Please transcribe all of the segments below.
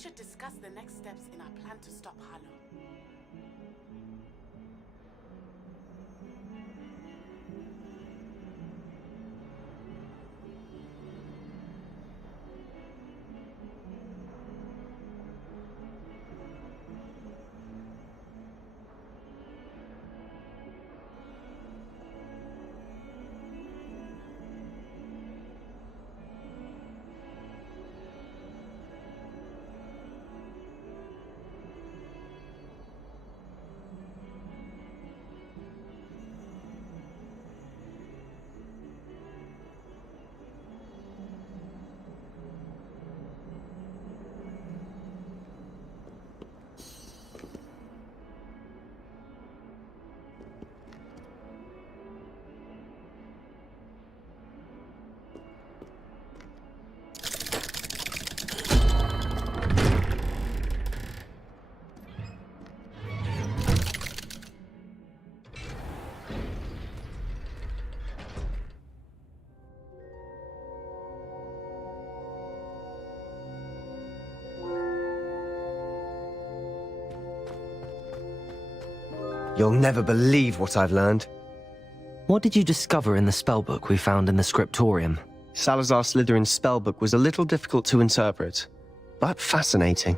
should discuss the next steps in our plan to stop Harlow. You'll never believe what I've learned. What did you discover in the spellbook we found in the scriptorium? Salazar Slytherin's spellbook was a little difficult to interpret, but fascinating.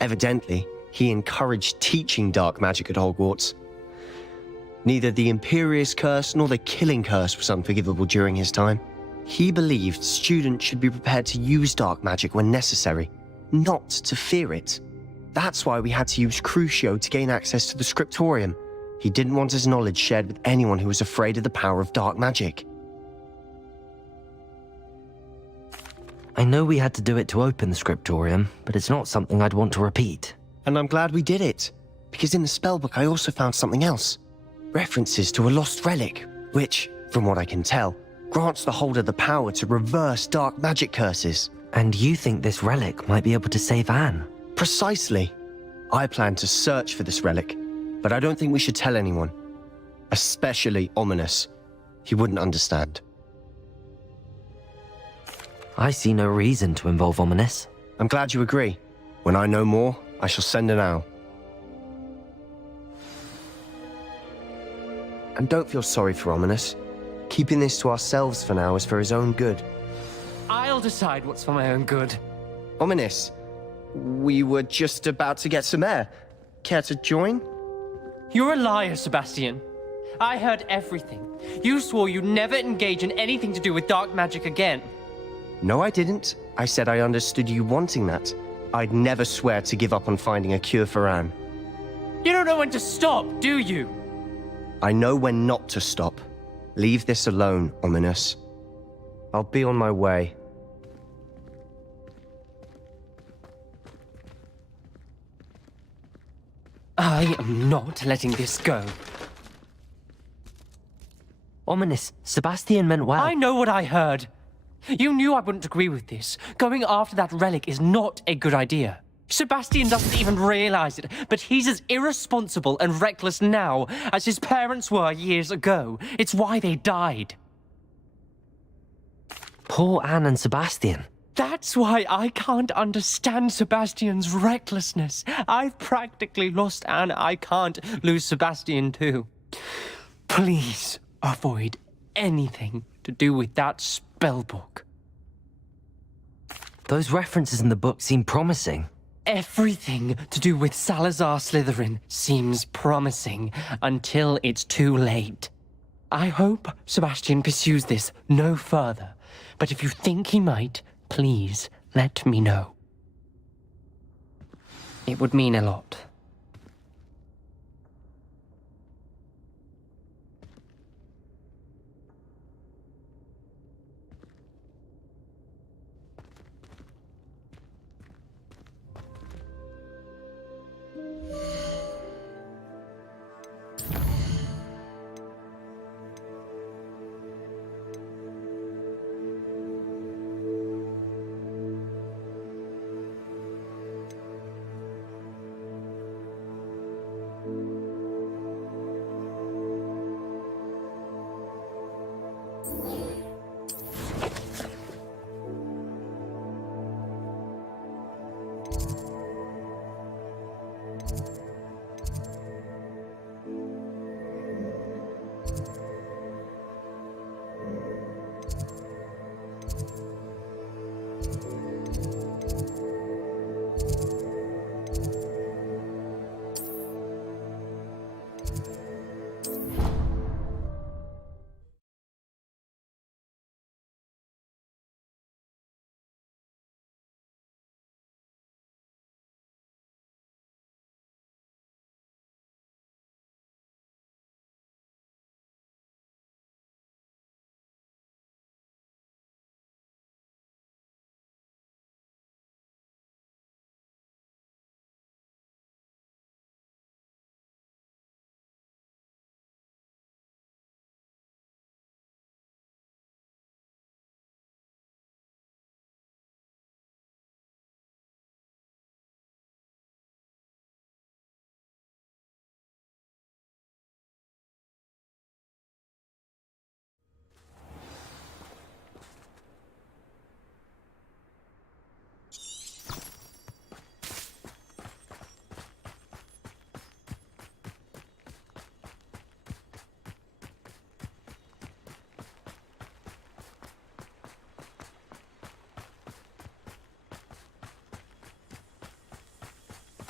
Evidently, he encouraged teaching dark magic at Hogwarts. Neither the Imperious Curse nor the Killing Curse was unforgivable during his time. He believed students should be prepared to use dark magic when necessary, not to fear it. That's why we had to use Crucio to gain access to the scriptorium. He didn't want his knowledge shared with anyone who was afraid of the power of dark magic. I know we had to do it to open the scriptorium, but it's not something I'd want to repeat. And I'm glad we did it, because in the spellbook I also found something else. References to a lost relic, which, from what I can tell, grants the holder the power to reverse dark magic curses. And you think this relic might be able to save Anne? Precisely. I plan to search for this relic, but I don't think we should tell anyone. Especially Ominous. He wouldn't understand. I see no reason to involve Ominous. I'm glad you agree. When I know more, I shall send an owl. And don't feel sorry for Ominous. Keeping this to ourselves for now is for his own good. I'll decide what's for my own good. Ominous, we were just about to get some air. Care to join? You're a liar, Sebastian. I heard everything. You swore you'd never engage in anything to do with dark magic again. No, I didn't. I said I understood you wanting that. I'd never swear to give up on finding a cure for Anne. You don't know when to stop, do you? I know when not to stop. Leave this alone, Ominous. I'll be on my way. I am not letting this go. Ominous, Sebastian meant well. I know what I heard. You knew I wouldn't agree with this. Going after that relic is not a good idea. Sebastian doesn't even realize it, but he's as irresponsible and reckless now as his parents were years ago. It's why they died. Poor Anne and Sebastian. That's why I can't understand Sebastian's recklessness. I've practically lost Anne. I can't lose Sebastian too. Please avoid anything to do with that spellbook. Those references in the book seem promising. Everything to do with Salazar Slytherin seems promising until it's too late. I hope Sebastian pursues this no further, but if you think he might, please let me know. It would mean a lot.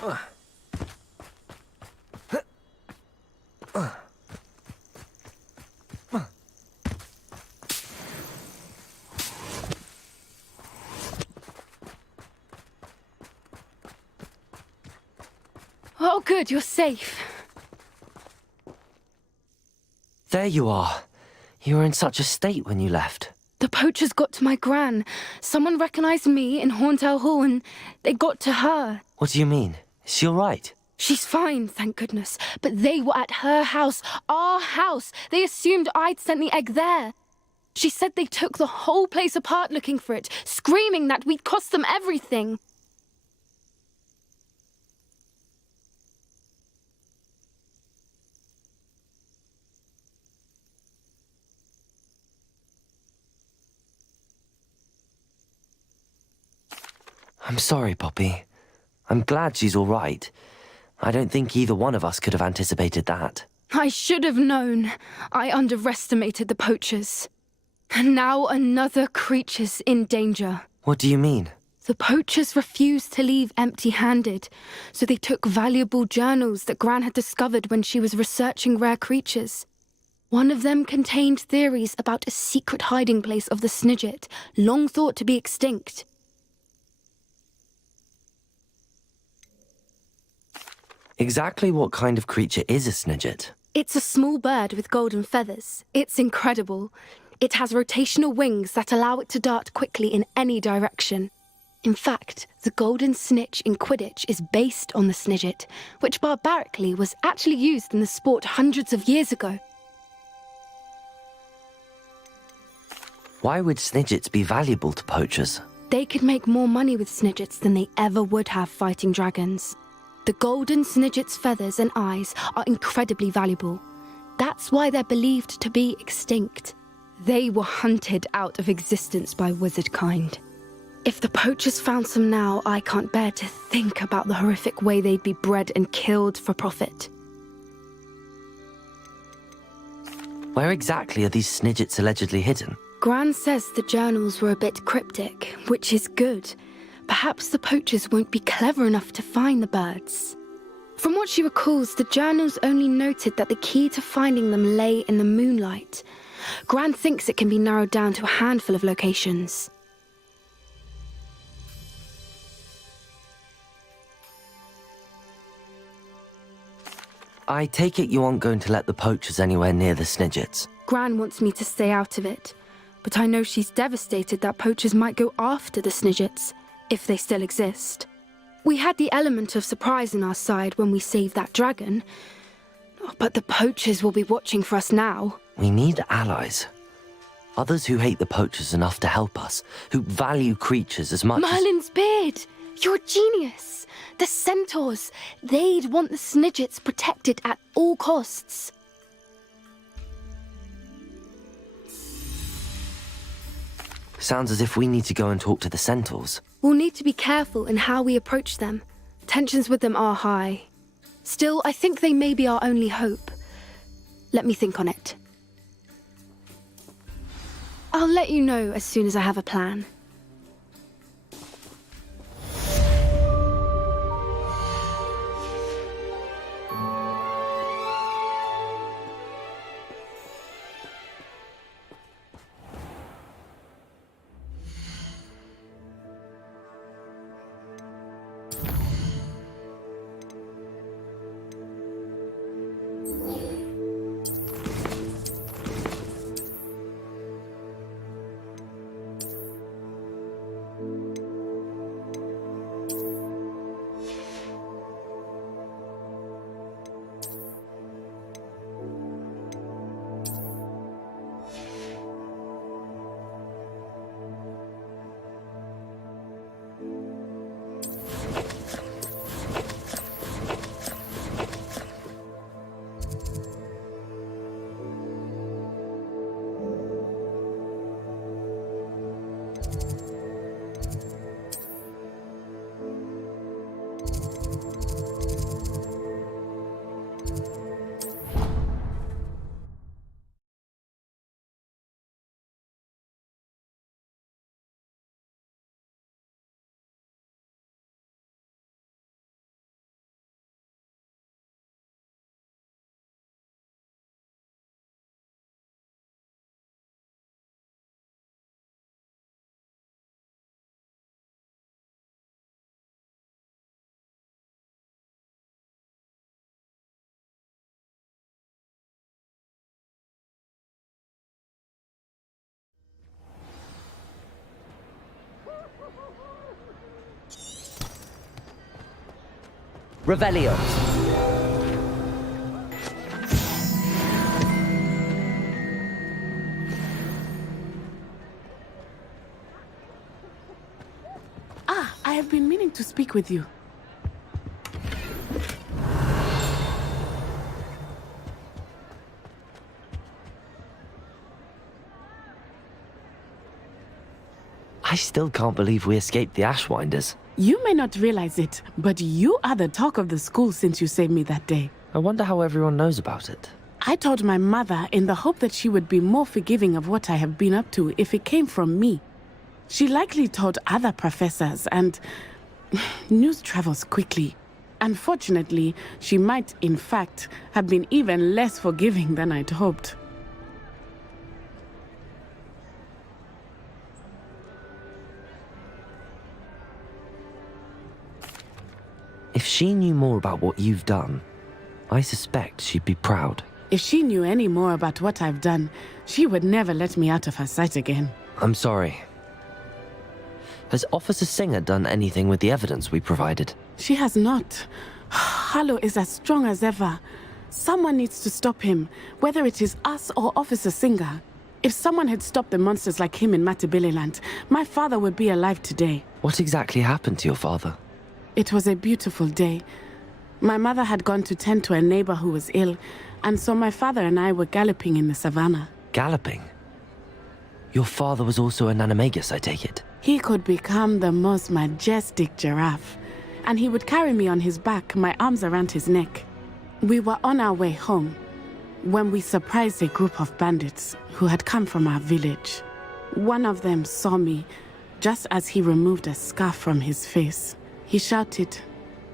Oh, good, you're safe. There you are. You were in such a state when you left. The poachers got to my gran. Someone recognized me in Horntail Hall and they got to her. What do you mean? Is she all right? She's fine, thank goodness. But they were at her house, our house. They assumed I'd sent the egg there. She said they took the whole place apart looking for it, screaming that we'd cost them everything. I'm sorry, Poppy. I'm glad she's all right. I don't think either one of us could have anticipated that. I should have known. I underestimated the poachers. And now another creature's in danger. What do you mean? The poachers refused to leave empty-handed, so they took valuable journals that Gran had discovered when she was researching rare creatures. One of them contained theories about a secret hiding place of the Snidget, long thought to be extinct. Exactly what kind of creature is a Snidget? It's a small bird with golden feathers. It's incredible. It has rotational wings that allow it to dart quickly in any direction. In fact, the golden snitch in Quidditch is based on the Snidget, which barbarically was actually used in the sport hundreds of years ago. Why would Snidgets be valuable to poachers? They could make more money with Snidgets than they ever would have fighting dragons. The golden Snidget's feathers and eyes are incredibly valuable. That's why they're believed to be extinct. They were hunted out of existence by wizard kind. If the poachers found some now, I can't bear to think about the horrific way they'd be bred and killed for profit. Where exactly are these Snidgets allegedly hidden? Gran says the journals were a bit cryptic, which is good. Perhaps the poachers won't be clever enough to find the birds. From what she recalls, the journals only noted that the key to finding them lay in the moonlight. Gran thinks it can be narrowed down to a handful of locations. I take it you aren't going to let the poachers anywhere near the Snidgets. Gran wants me to stay out of it, but I know she's devastated that poachers might go after the Snidgets, if they still exist. We had the element of surprise on our side when we saved that dragon, but the poachers will be watching for us now. We need allies. Others who hate the poachers enough to help us, who value creatures as much Merlin's beard! You're a genius! The centaurs! They'd want the Snidgets protected at all costs. Sounds as if we need to go and talk to the centaurs. We'll need to be careful in how we approach them. Tensions with them are high. Still, I think they may be our only hope. Let me think on it. I'll let you know as soon as I have a plan. Revelio. Ah, I have been meaning to speak with you. I still can't believe we escaped the Ashwinders. You may not realize it, but you are the talk of the school since you saved me that day. I wonder how everyone knows about it. I told my mother in the hope that she would be more forgiving of what I have been up to if it came from me. She likely told other professors, and news travels quickly. Unfortunately, she might, in fact, have been even less forgiving than I'd hoped. If she knew more about what you've done, I suspect she'd be proud. If she knew any more about what I've done, she would never let me out of her sight again. I'm sorry. Has Officer Singer done anything with the evidence we provided? She has not. Harlow is as strong as ever. Someone needs to stop him, whether it is us or Officer Singer. If someone had stopped the monsters like him in Matabeleland, my father would be alive today. What exactly happened to your father? It was a beautiful day. My mother had gone to tend to a neighbor who was ill, and so my father and I were galloping in the savannah. Galloping? Your father was also an animagus, I take it? He could become the most majestic giraffe, and he would carry me on his back, my arms around his neck. We were on our way home when we surprised a group of bandits who had come from our village. One of them saw me just as he removed a scarf from his face. He shouted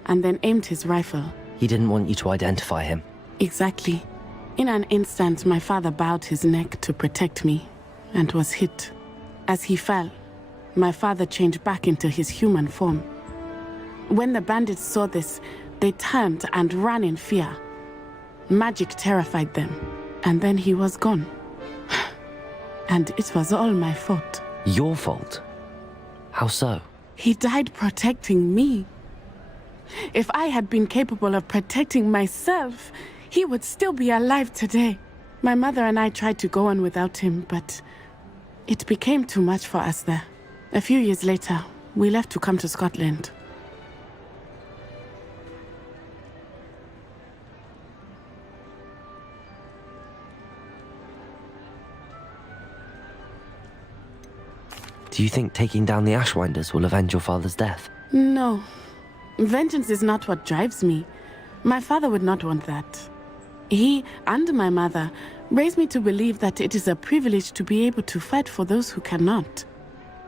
and then aimed his rifle. He didn't want you to identify him. Exactly. In an instant, my father bowed his neck to protect me and was hit. As he fell, my father changed back into his human form. When the bandits saw this, they turned and ran in fear. Magic terrified them, and then he was gone. And it was all my fault. Your fault? How so? He died protecting me. If I had been capable of protecting myself, he would still be alive today. My mother and I tried to go on without him, but it became too much for us there. A few years later, we left to come to Scotland. Do you think taking down the Ashwinders will avenge your father's death? No. Vengeance is not what drives me. My father would not want that. He and my mother raised me to believe that it is a privilege to be able to fight for those who cannot.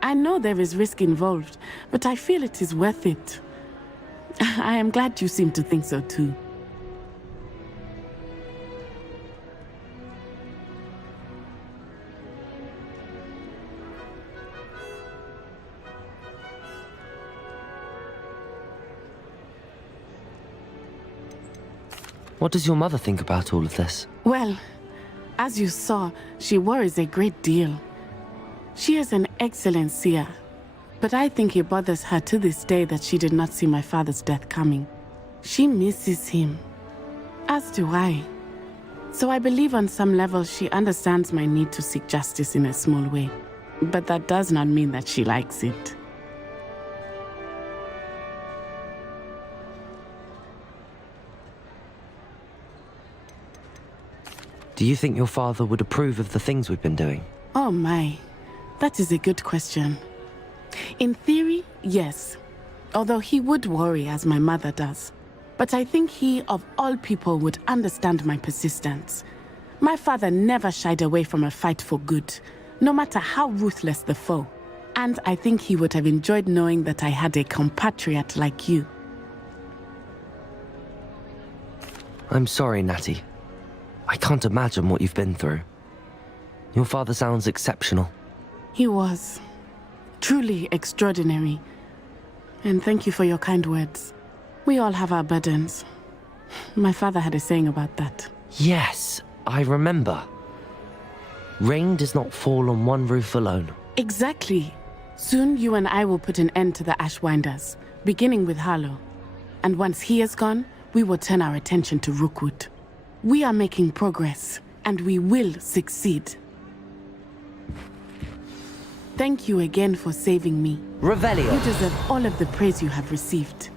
I know there is risk involved, but I feel it is worth it. I am glad you seem to think so too. What does your mother think about all of this? Well, as you saw, she worries a great deal. She is an excellent seer, but I think it bothers her to this day that she did not see my father's death coming. She misses him, as do I. So I believe on some level she understands my need to seek justice in a small way, but that does not mean that she likes it. Do you think your father would approve of the things we've been doing? Oh my, that is a good question. In theory, yes. Although he would worry as my mother does. But I think he, of all people, would understand my persistence. My father never shied away from a fight for good, no matter how ruthless the foe. And I think he would have enjoyed knowing that I had a compatriot like you. I'm sorry, Natty. I can't imagine what you've been through. Your father sounds exceptional. He was. Truly extraordinary. And thank you for your kind words. We all have our burdens. My father had a saying about that. Yes, I remember. Rain does not fall on one roof alone. Exactly. Soon you and I will put an end to the Ashwinders, beginning with Harlow. And once he is gone, we will turn our attention to Rookwood. We are making progress, and we will succeed. Thank you again for saving me. Revelio. You deserve all of the praise you have received.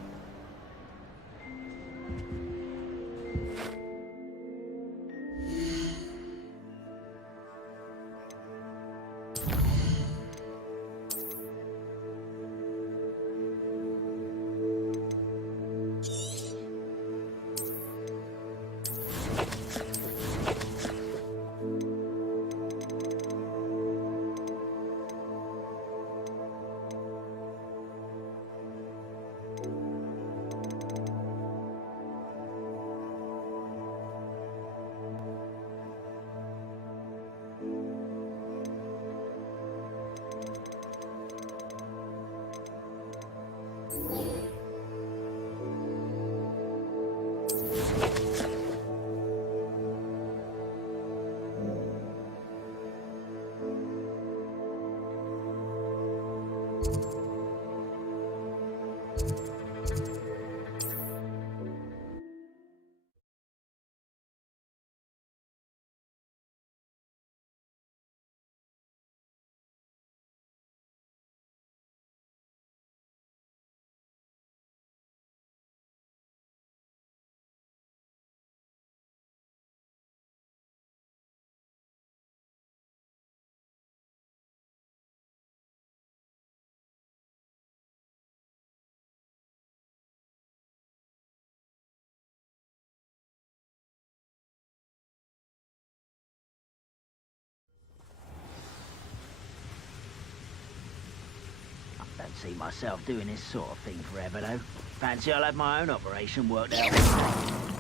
Don't see myself doing this sort of thing forever, though. Fancy I'll have my own operation worked out.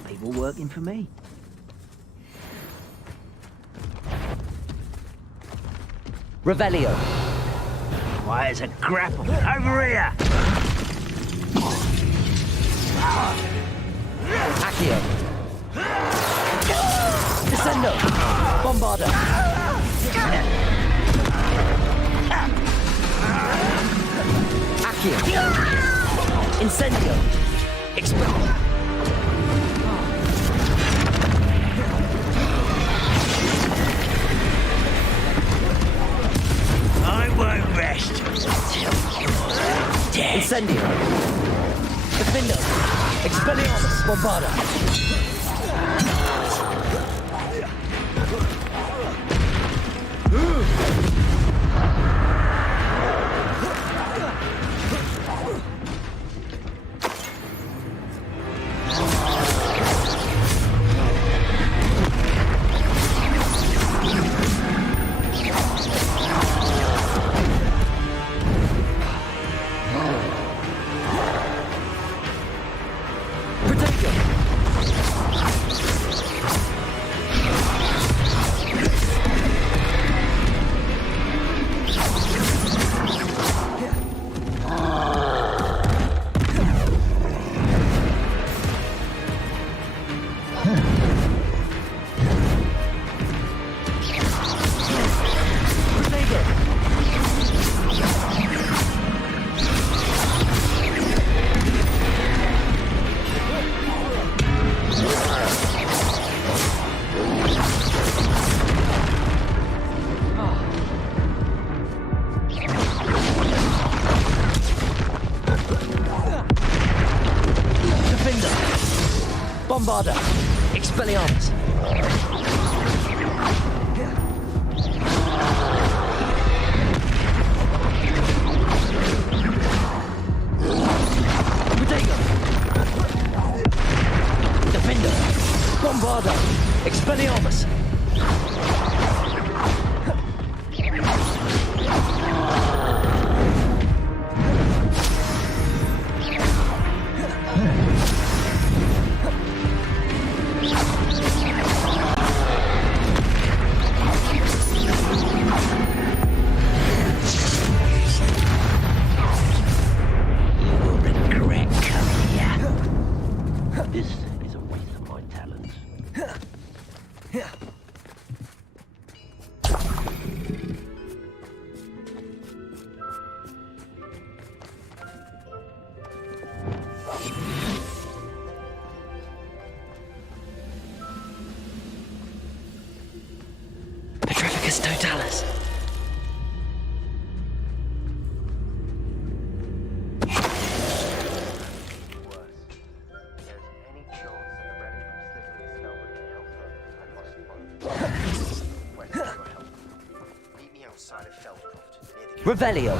People working for me. Revelio. Why, it's a grapple. Over here! Accio. Descendo. Bombarda. Accio. Incendio. Expel. I won't rest until you're dead. Incendio. Defendo. Expelliarmus. Bombarda. Bombarda. Expelliarmus. Protego. Defender. Bombarda. Expelliarmus. Revelio.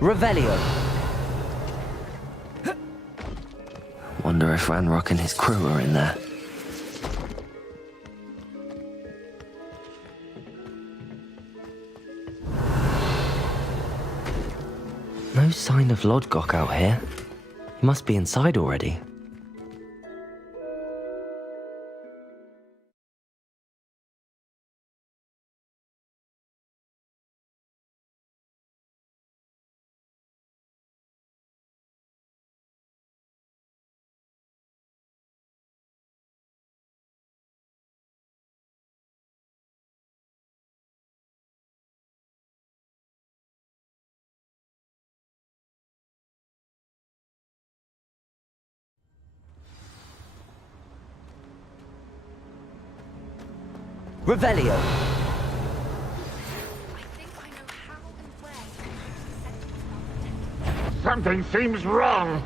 Revelio. Wonder if Ranrock and his crew are in there. No sign of Lodgok out here. He must be inside already. Revelio. Something seems wrong.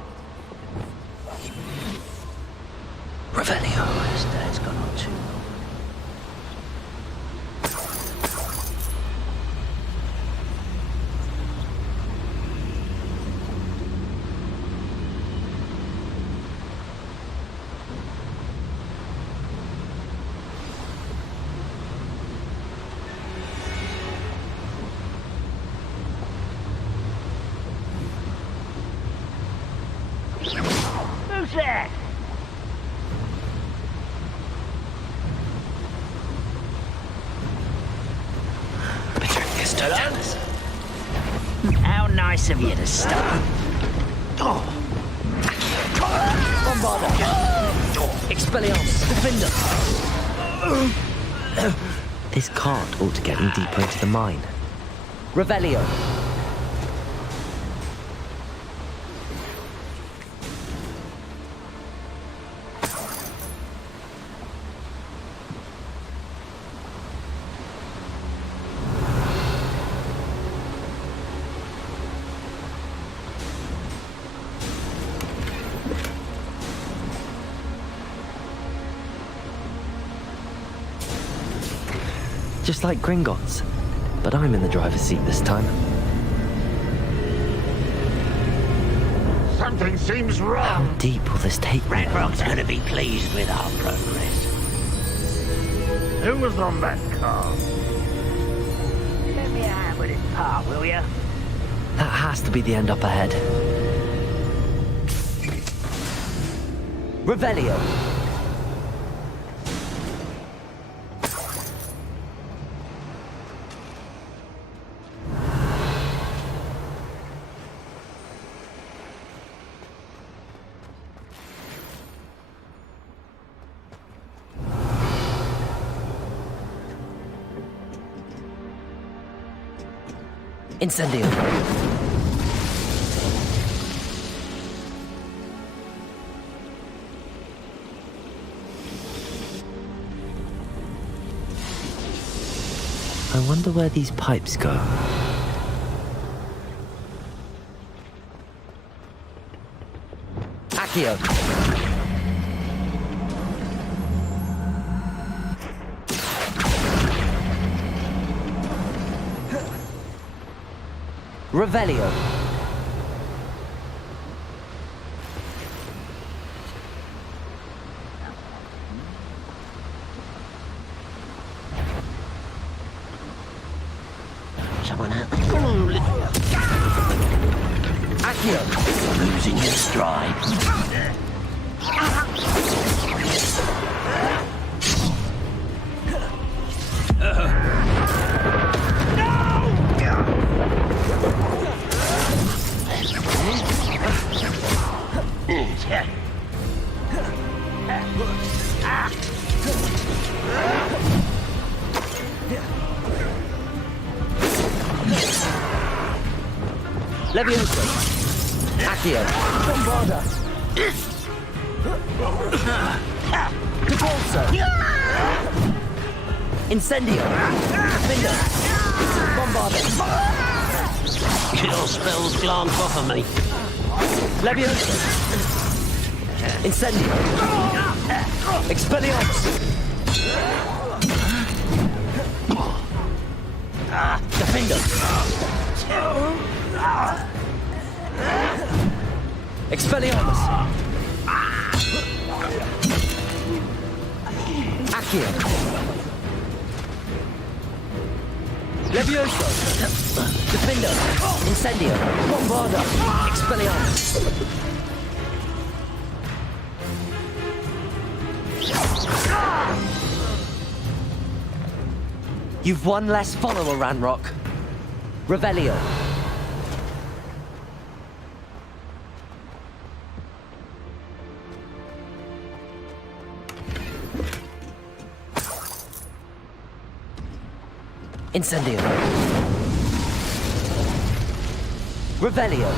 Revelio. This day's gone on too long. Who's there? How nice of you to stop. Bombarda. Expelliarmus. Defender. This cart ought to get them deeper into the mine. Revelio. Just like Gringotts, but I'm in the driver's seat this time. Something seems How wrong. deep will this take me? Ranrock's gonna be pleased with our progress. Who was on that car? Let me a hand with this part, will you? That has to be the end up ahead. Revelio. Incendio. I wonder where these pipes go. Accio. Revelio. Someone out. Accio. Losing your stride. Levioso. Accio. Bombarda. Depulso. Incendio. Defender. Bombarda. Your spells glance off of me. Levioso. Incendio. Expelliarmus. Defender. Expelliarmus. Accio. Levioso. Defender. Incendio. Bombarda. Expelliarmus. You've one less follower, Ranrock. Revelio. Incendio. Revelio.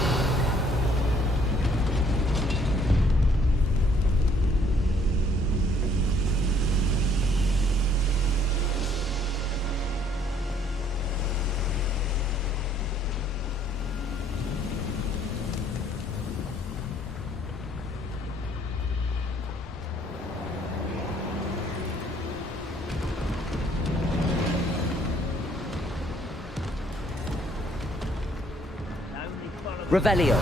Revelio.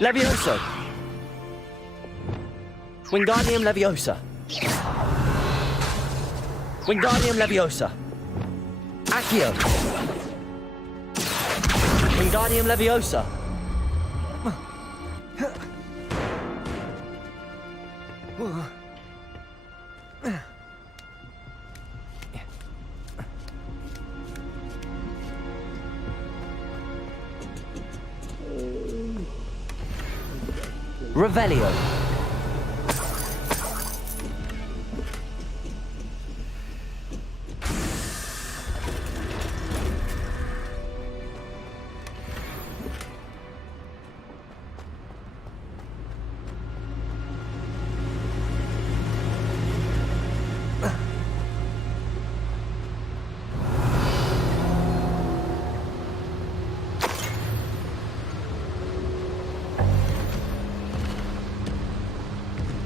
Levioso. Wingardium Leviosa. Wingardium Leviosa. Accio. Wingardium Leviosa. Revelio.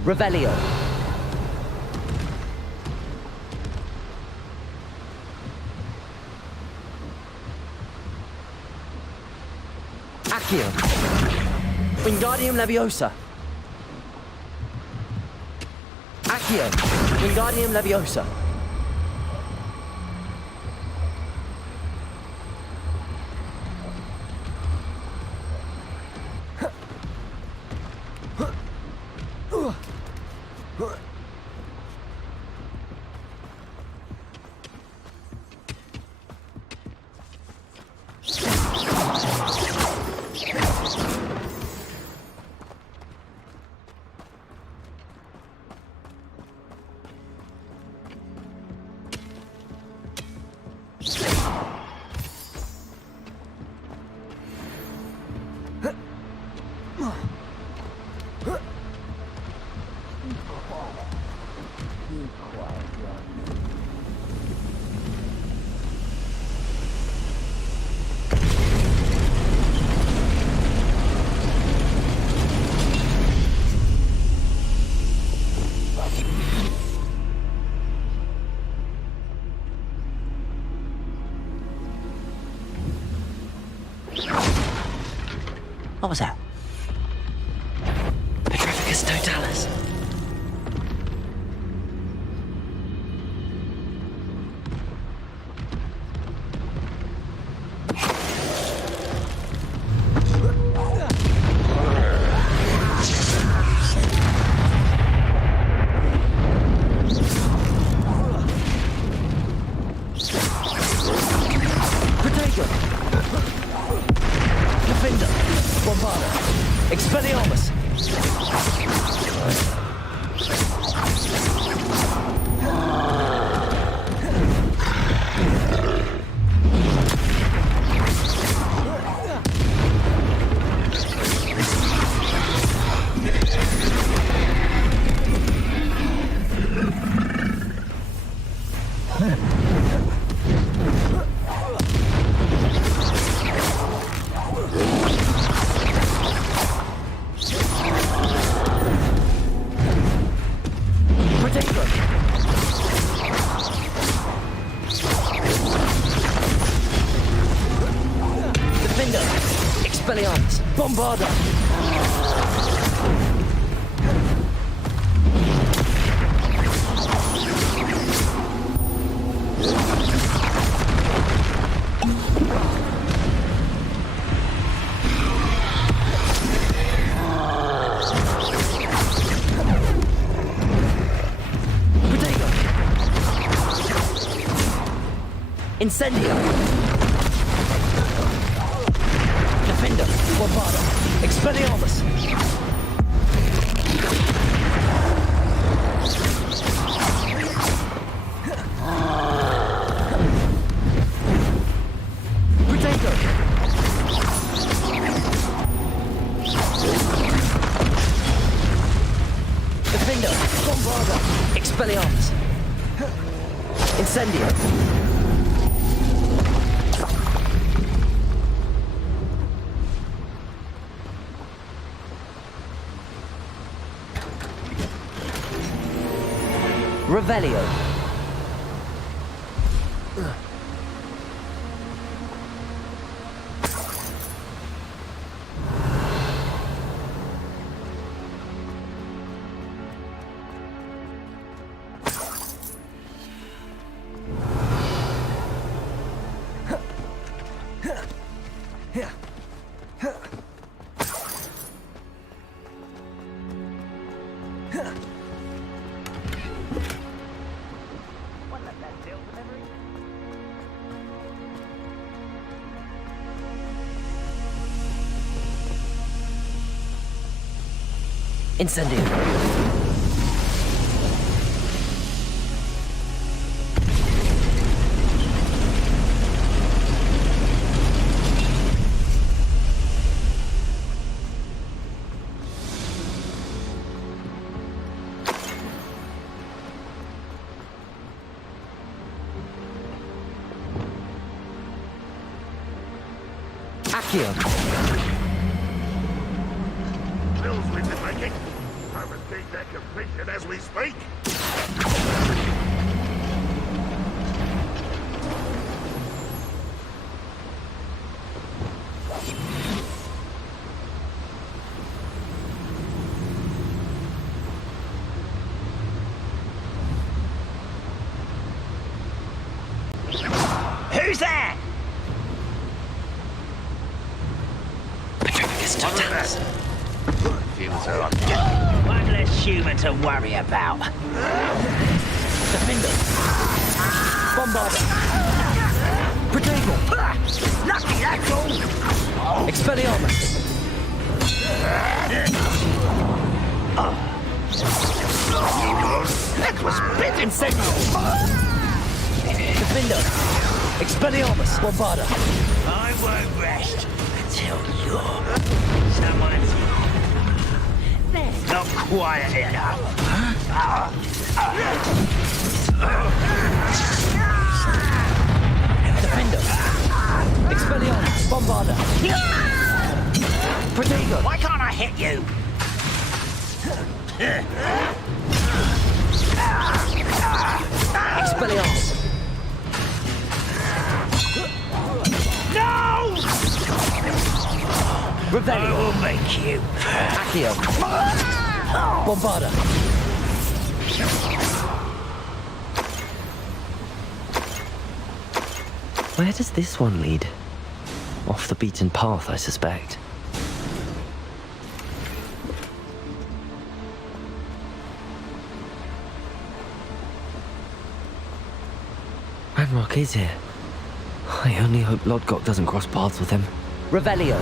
Revelio. Accio. Wingardium Leviosa. Accio. Wingardium Leviosa. What was that? Magnificus Totalis. Bombarda! Potato! Incendio! Defender! Bombarda! Expelliarmus! Potato! Defender! Bombarda! Expelliarmus! Incendio! Revelio. Incendio. Accio. Bills we've been making. I repeat their completion as we speak. Who's there? One less human to worry about. Defender. Bombarda. Protego. Lucky, that's all. Expelliarmus. That was bit Incendio. Defender. Expelliarmus. Bombarda. I won't rest until someone's not quiet enough. Defender. Expelliarmus. Bombarda. Protego. Why can't I hit you? Expelliarmus. No! Revelio. I will make you. Accio. Bombarda. Where does this one lead? Off the beaten path, I suspect. Ranrock is here. I only hope Lodgok doesn't cross paths with him. Revelio.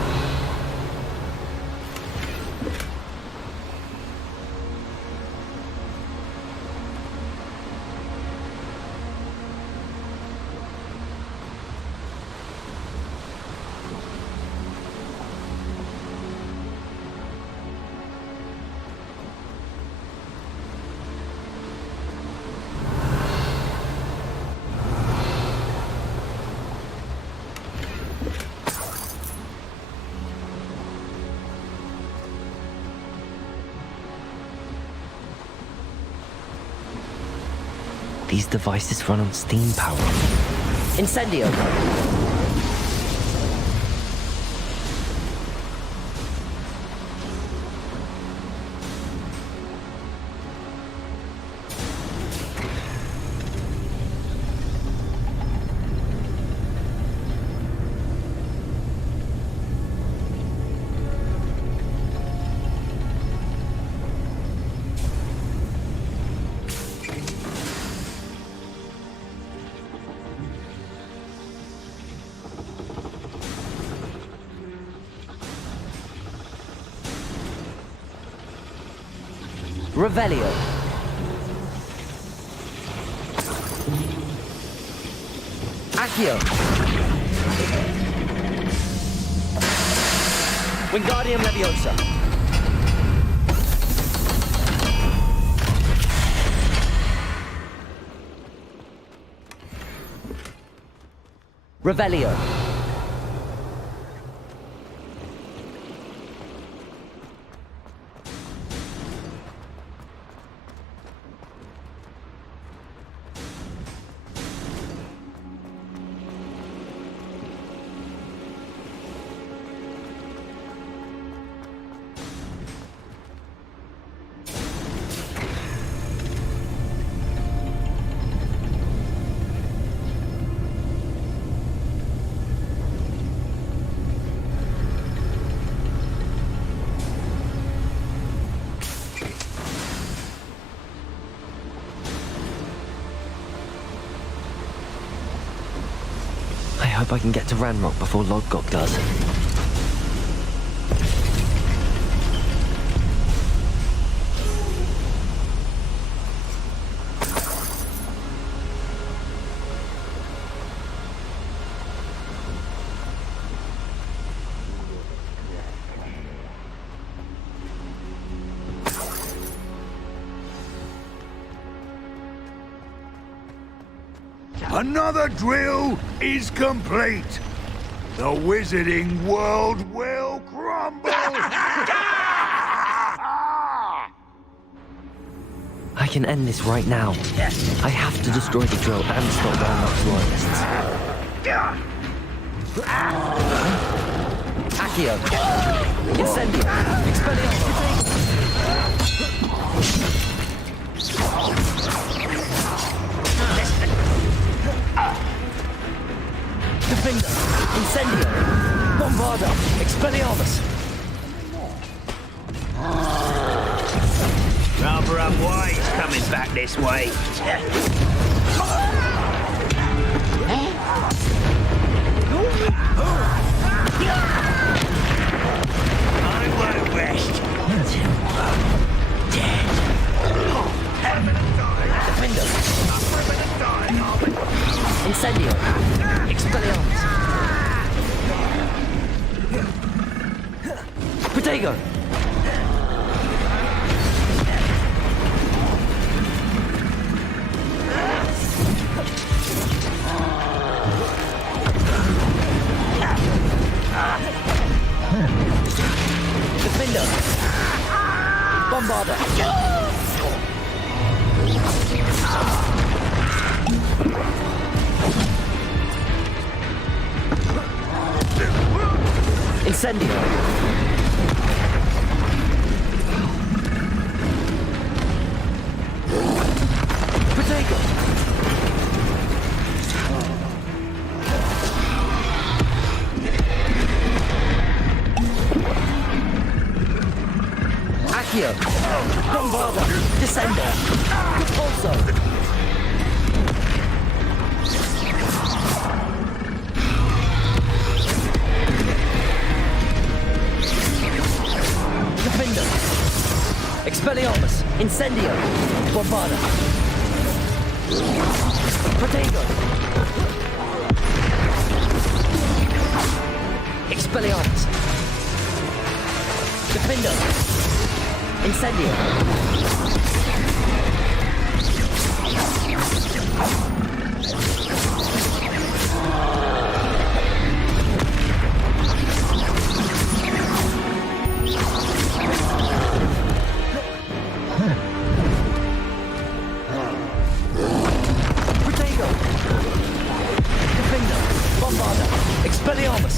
These devices run on steam power. Incendio. Revelio. Accio. Wingardium Leviosa. Revelio. I hope I can get to Ranrock before Lodgok does. Another drill is complete. The wizarding world will crumble. I can end this right now. I have to destroy the drill and stop Ranrock's loyalists. Accio. Incendio. Expelliarmus. Defender. Incendio. Bombarda. Expelliarmus. Rather unwise coming back this way. I won't rest until I'm dead. Defender. Incendio. Expelliarmus. Protego. Defender. Bombarda. Incendio. Protego! Accio! Bombarda! Descender! Repulso! Defender! Expelliarmus! Incendio! Bombarda! Protego! Expelliarmus! Defender! Incendio! Protego! Defender! Bombarda! Expelliarmus!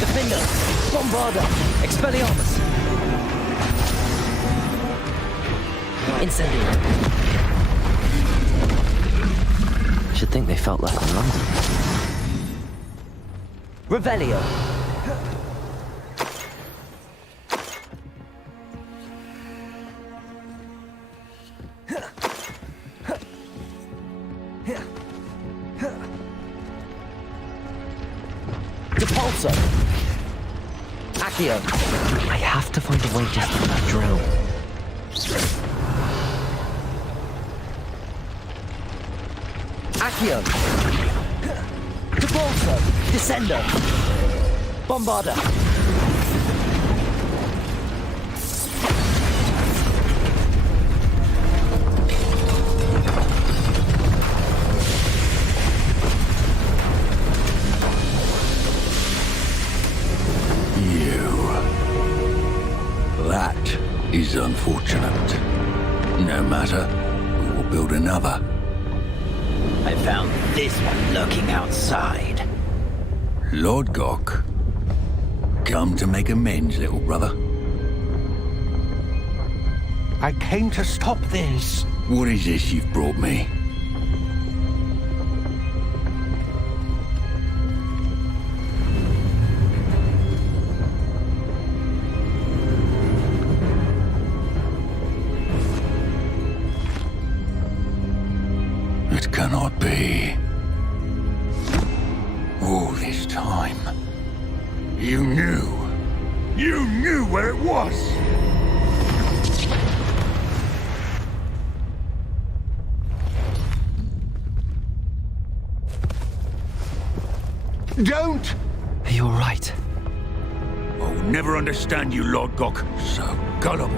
Defender! Bombarda! Expelliarmus! Incendio! Should think they felt like in London. Revelio! Depulso! Accio! I have to find a way to stop that drill. Accio! Depulso! Descendo! Bombarda! That is unfortunate. No matter, we will build another. I found this one lurking outside. Lord Gok, come to make amends, little brother. I came to stop this. What is this you've brought me? It cannot be. All this time, you knew where it was! Don't! Are you alright? I'll never understand you, Lord Gok. So gullible.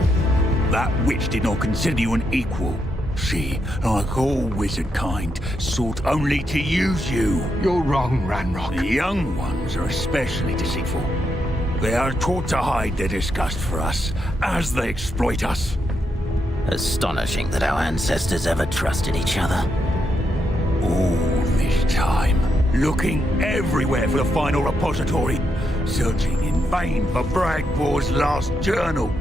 That witch did not consider you an equal. She, like all wizard kind, sought only to use you. You're wrong, Ranrock. The young ones are especially deceitful. They are taught to hide their disgust for us, as they exploit us. Astonishing that our ancestors ever trusted each other. All this time, looking everywhere for the final repository, searching in vain for Bragbor's last journal.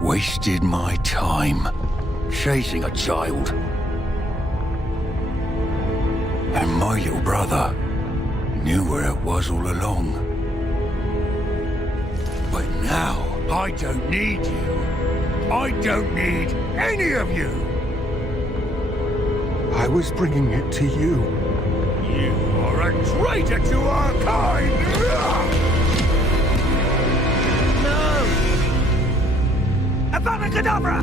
Wasted my time chasing a child. And my little brother knew where it was all along. But now, I don't need you. I don't need any of you. I was bringing it to you. You are a traitor to our kind! Avada Kedavra!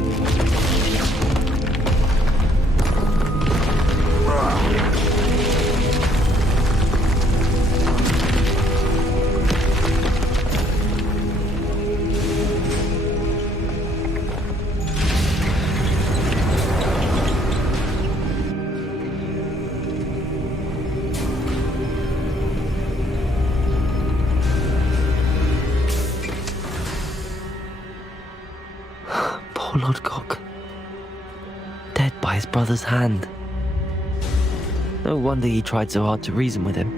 Lodgok. Dead by his brother's hand. No wonder he tried so hard to reason with him.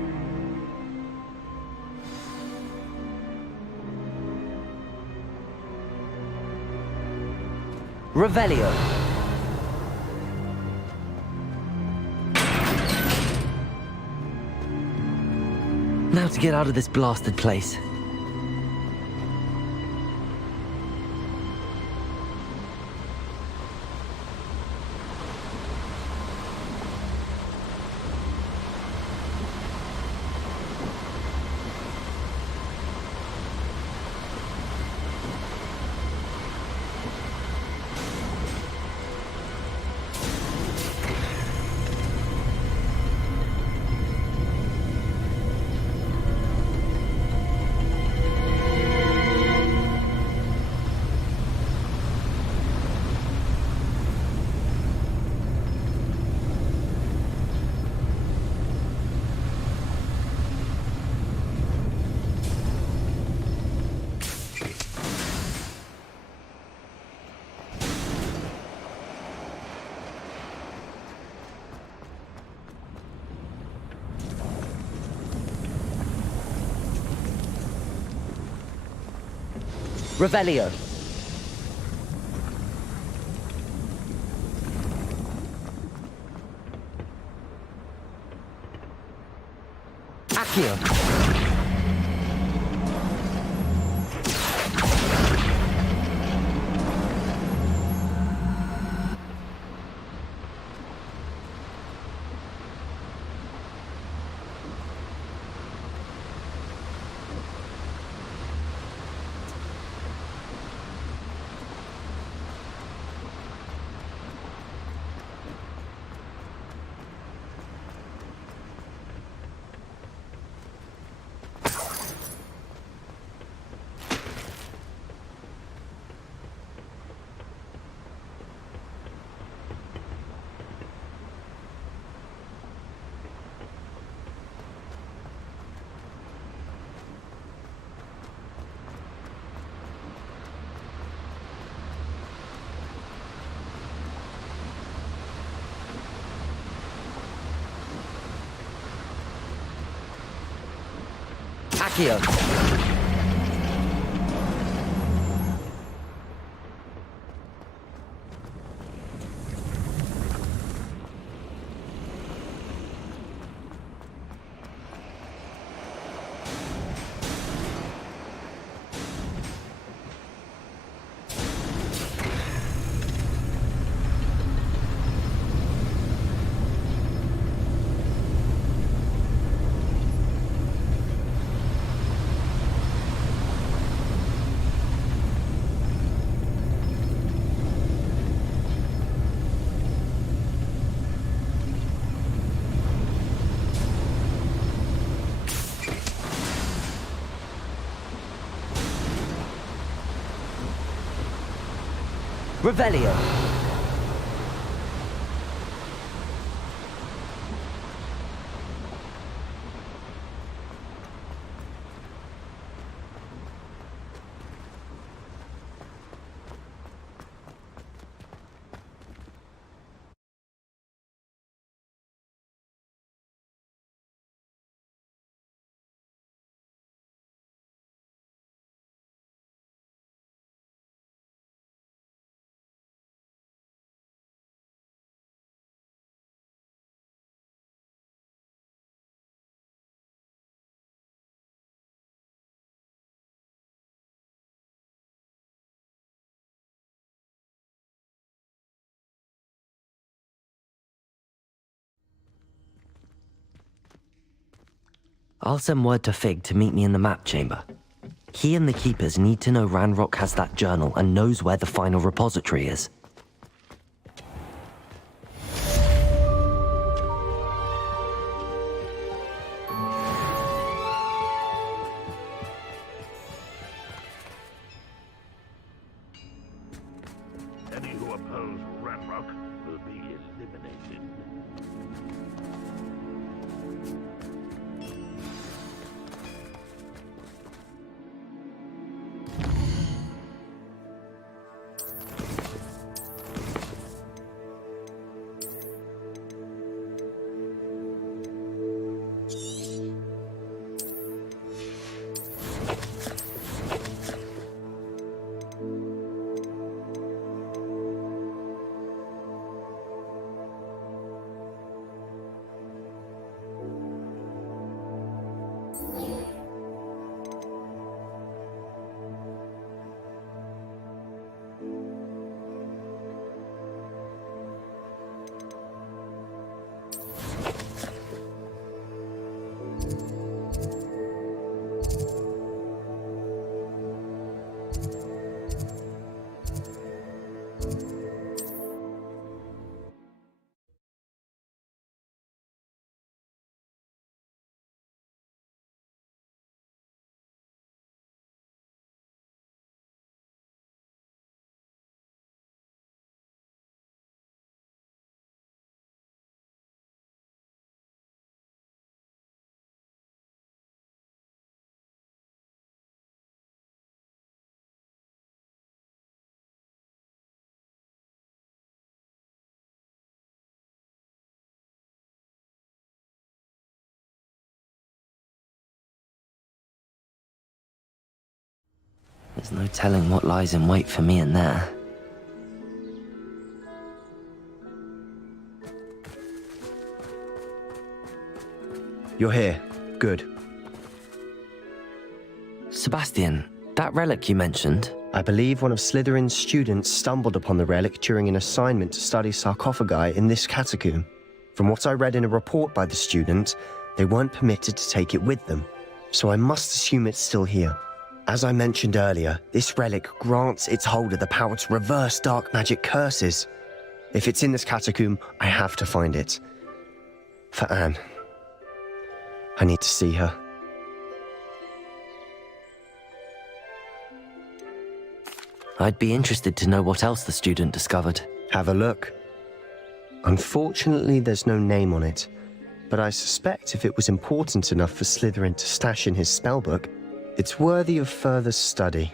Revelio. Now to get out of this blasted place. Revelio. Accio. Accio. Revelio. I'll send word to Fig to meet me in the map chamber. He and the Keepers need to know Ranrock has that journal and knows where the final repository is. Any who oppose Ranrock will be eliminated. There's no telling what lies in wait for me in there. You're here. Good. Sebastian, that relic you mentioned, I believe one of Slytherin's students stumbled upon the relic during an assignment to study sarcophagi in this catacomb. From what I read in a report by the student, they weren't permitted to take it with them, so I must assume it's still here. As I mentioned earlier, this relic grants its holder the power to reverse dark magic curses. If it's in this catacomb, I have to find it. For Anne. I need to see her. I'd be interested to know what else the student discovered. Have a look. Unfortunately, there's no name on it, but I suspect if it was important enough for Slytherin to stash in his spellbook, it's worthy of further study.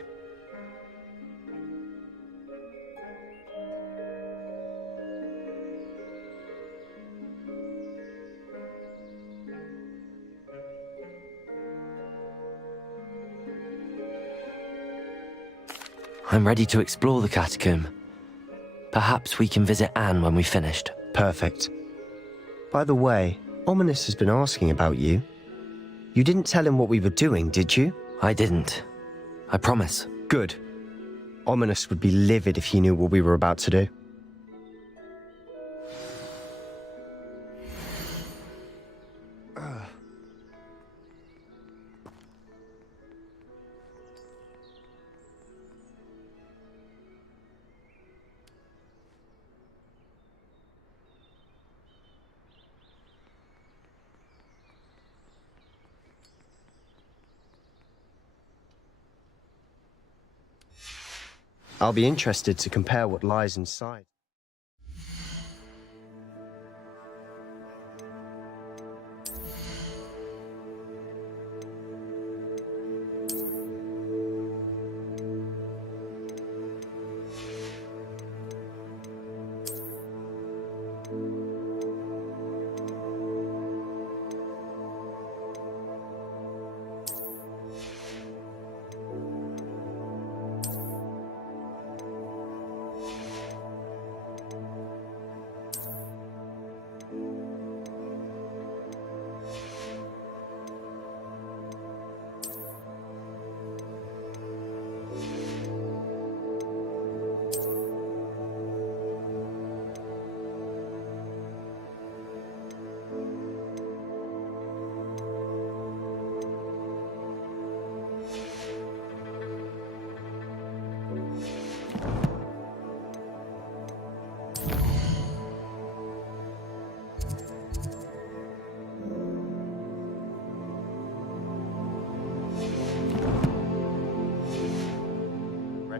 I'm ready to explore the catacomb. Perhaps we can visit Anne when we've finished. Perfect. By the way, Ominous has been asking about you. You didn't tell him what we were doing, did you? I didn't. I promise. Good. Ominous would be livid if he knew what we were about to do. I'll be interested to compare what lies inside.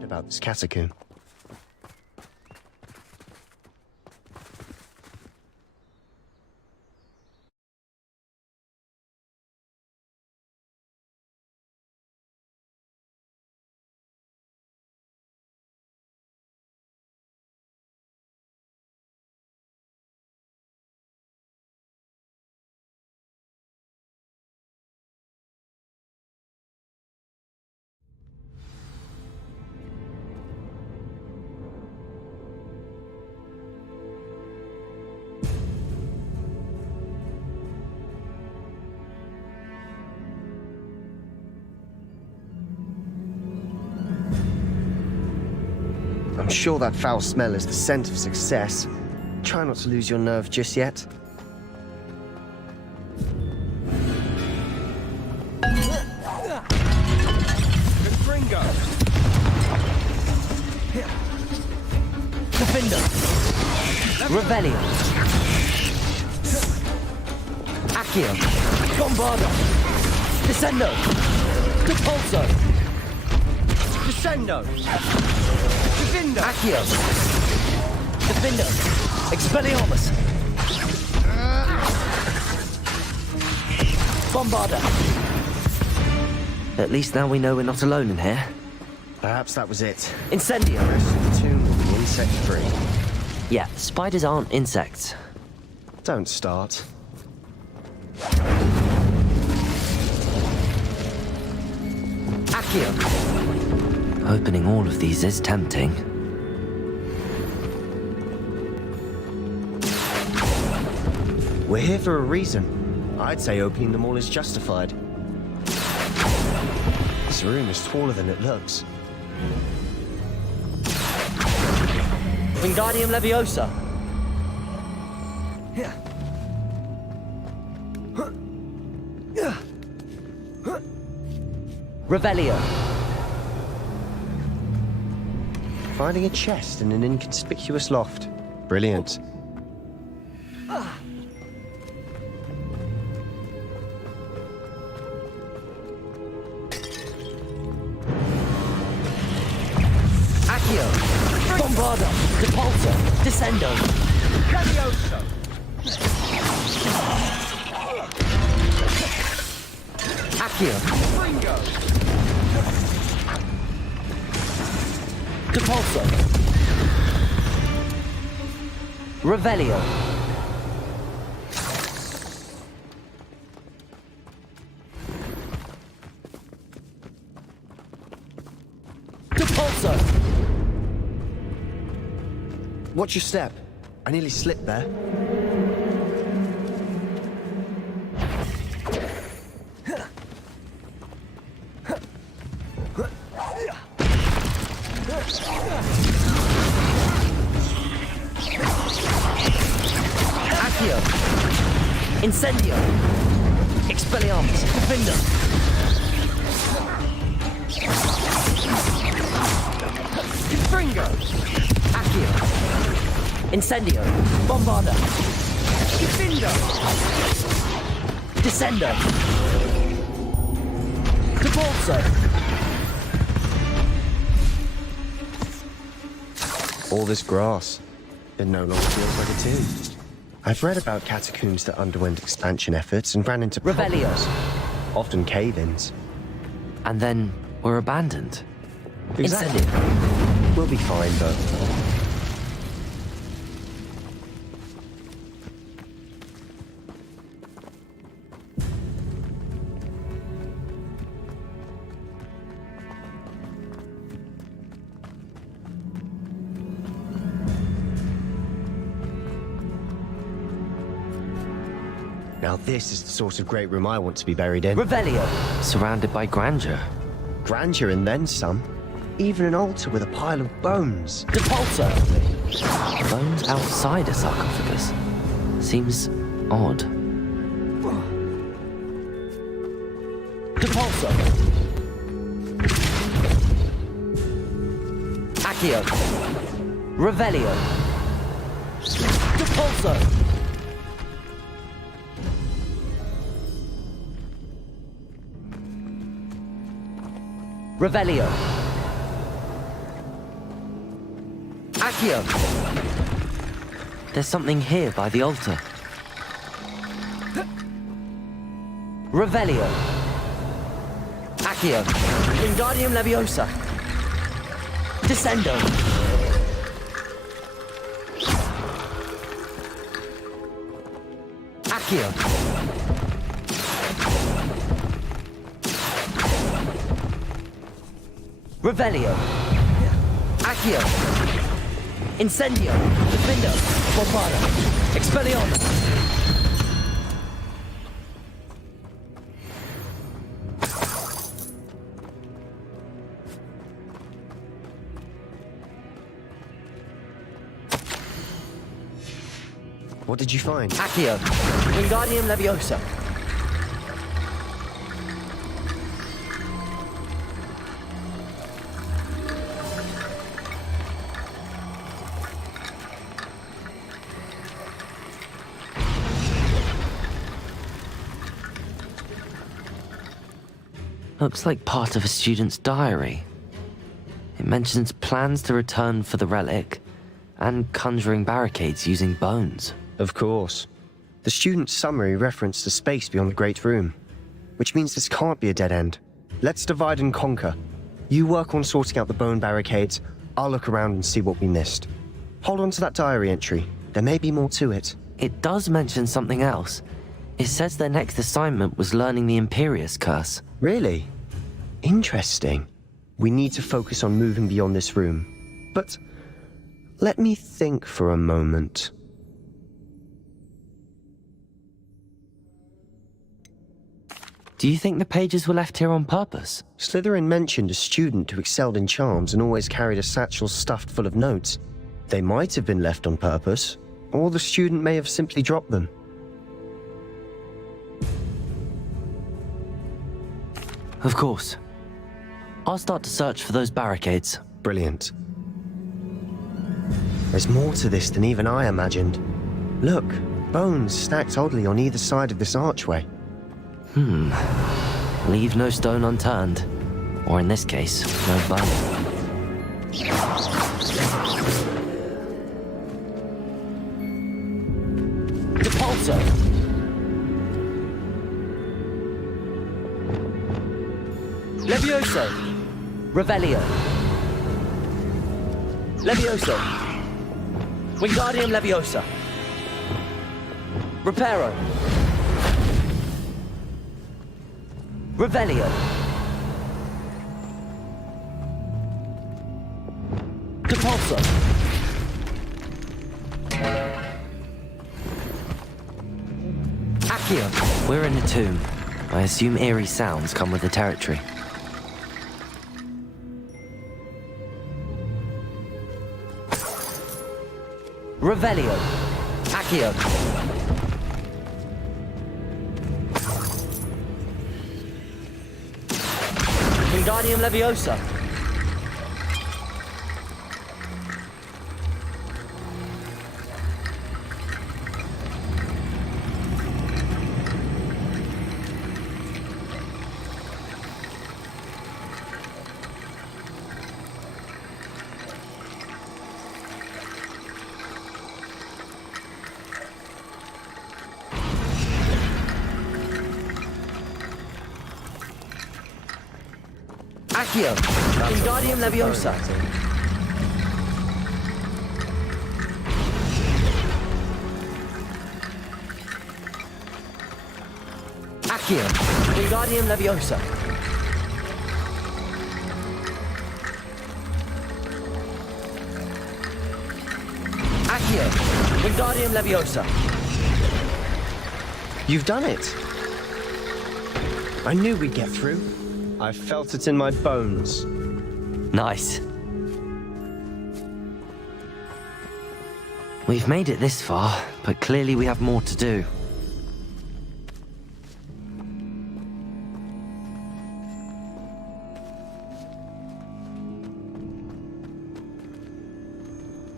About this catacomb. I'm sure that foul smell is the scent of success. Try not to lose your nerve just yet. Confringo! Defender! Revelio! Accio! Bombardo! Descendo! Repulso! Descendo! Defender! Accio! Defender! Expelliarmus! Bombarda! At least now we know we're not alone in here. Perhaps that was it. Incendio! The rest of the tomb will be insect-free. Yeah, spiders aren't insects. Don't start. Accio! Opening all of these is tempting. We're here for a reason. I'd say opening them all is justified. This room is taller than it looks. Wingardium Leviosa. Revelio. Finding a chest in an inconspicuous loft. Brilliant. Accio. Bombarda. Depulso. Descendo. Leviosa. Accio. Ringo. Depulso. Revelio. Depulso. Watch your step. I nearly slipped there. Accio. Incendio. Expelliarmus. Defender. Confringo. Accio. Incendio. Bombarda. Defendo. Descendo. Depulso. All this grass. It no longer feels like a tomb. I've read about catacombs that underwent expansion efforts and ran into Revelio. problems. Often cave-ins. And then were abandoned. Exactly. Incendio. We'll be fine, though. Now this is the sort of great room I want to be buried in. Revelio. Surrounded by grandeur. Grandeur and then some. Even an altar with a pile of bones. Depulso. Bones outside a sarcophagus. Seems odd. Depulso. Accio. Revelio. Depulso. Revelio. Accio. There's something here by the altar. Revelio. Accio. Wingardium Leviosa. Descendo. Accio. Revelio. Accio. Incendio. Defendo. Bombarda. Expelliarmus. What did you find? Accio. Wingardium Leviosa. Looks like part of a student's diary. It mentions plans to return for the relic and conjuring barricades using bones. Of course. The student's summary referenced the space beyond the Great Room, which means this can't be a dead end. Let's divide and conquer. You work on sorting out the bone barricades, I'll look around and see what we missed. Hold on to that diary entry. There may be more to it. It does mention something else. It says their next assignment was learning the Imperius Curse. Really? Interesting. We need to focus on moving beyond this room. But let me think for a moment. Do you think the pages were left here on purpose? Slytherin mentioned a student who excelled in charms and always carried a satchel stuffed full of notes. They might have been left on purpose, or the student may have simply dropped them. Of course. I'll start to search for those barricades. Brilliant. There's more to this than even I imagined. Look, bones stacked oddly on either side of this archway. Leave no stone unturned. Or in this case, no bone. Depulso! Levioso! Revelio! Levioso! Wingardium Leviosa! Reparo! Revelio! Depulso! Accio! We're in a tomb. I assume eerie sounds come with the territory. Revelio! Accio! Wingardium Leviosa! Accio! Wingardium Leviosa! Accio! Wingardium Leviosa! Accio! Wingardium Leviosa! You've done it! I knew we'd get through. I felt it in my bones. Nice. We've made it this far, but clearly we have more to do.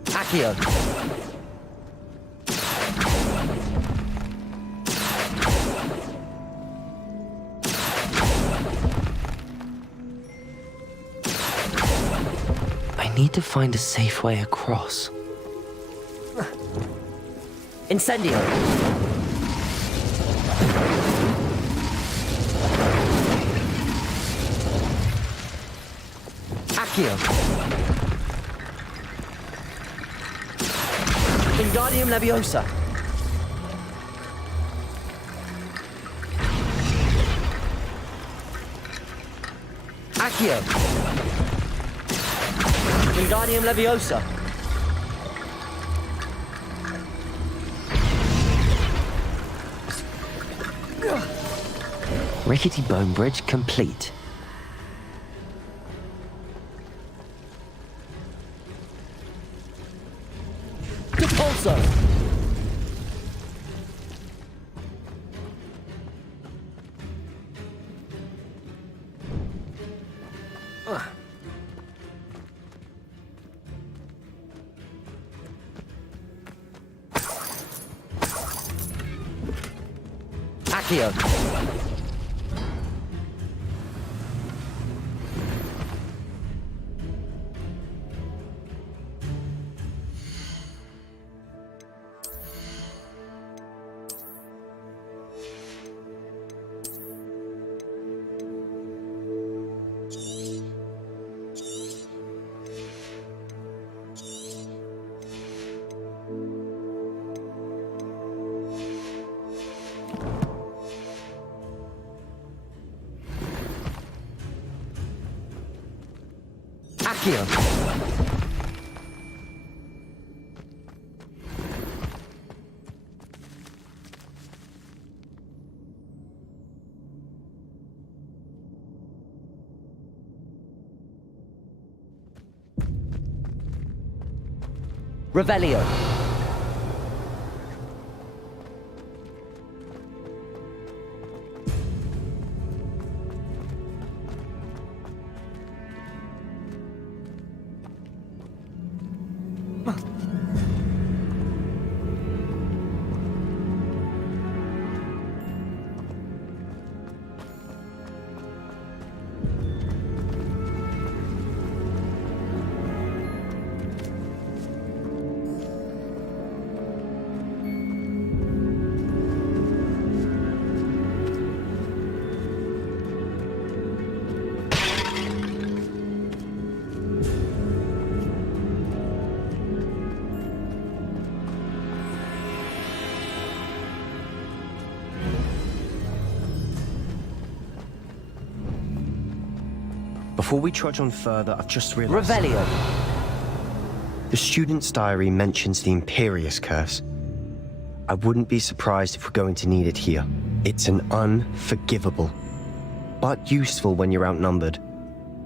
Accio! I need to find a safe way across. Incendio! Accio! Wingardium Leviosa! Accio! Wingardium Leviosa! Rickety bone bridge complete. Depulso! Accio! Accio. Revelio. Before we trudge on further, I've just realized... Revelio. The student's diary mentions the Imperious Curse. I wouldn't be surprised if we're going to need it here. It's an unforgivable, but useful when you're outnumbered.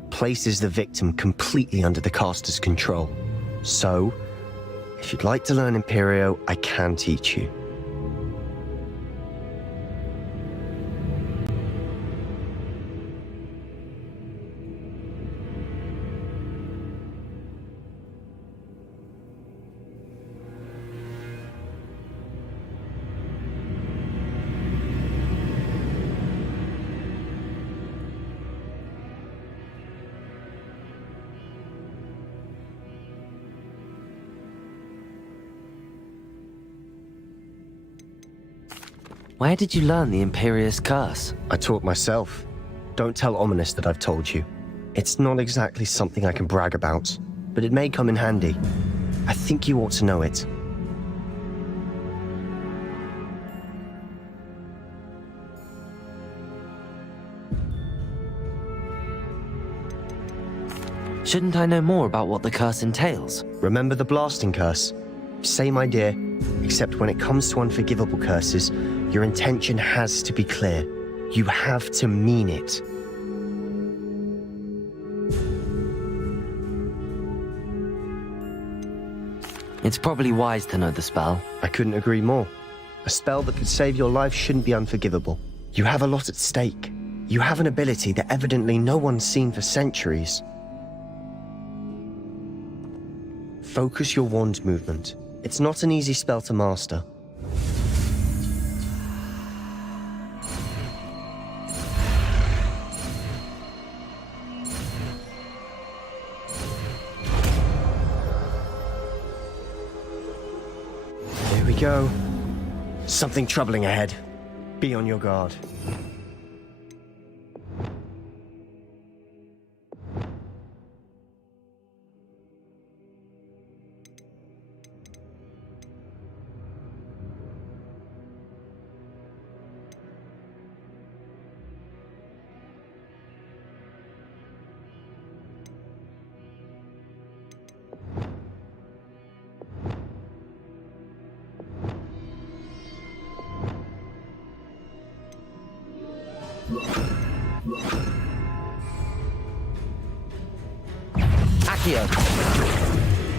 Places the victim completely under the caster's control. So, if you'd like to learn Imperio, I can teach you. Where did you learn the Imperious Curse? I taught myself. Don't tell Ominous that I've told you. It's not exactly something I can brag about, but it may come in handy. I think you ought to know it. Shouldn't I know more about what the curse entails? Remember the blasting curse? Same idea, except when it comes to unforgivable curses, your intention has to be clear. You have to mean it. It's probably wise to know the spell. I couldn't agree more. A spell that could save your life shouldn't be unforgivable. You have a lot at stake. You have an ability that evidently no one's seen for centuries. Focus your wand movement. It's not an easy spell to master. Here we go. Something troubling ahead. Be on your guard. Accio.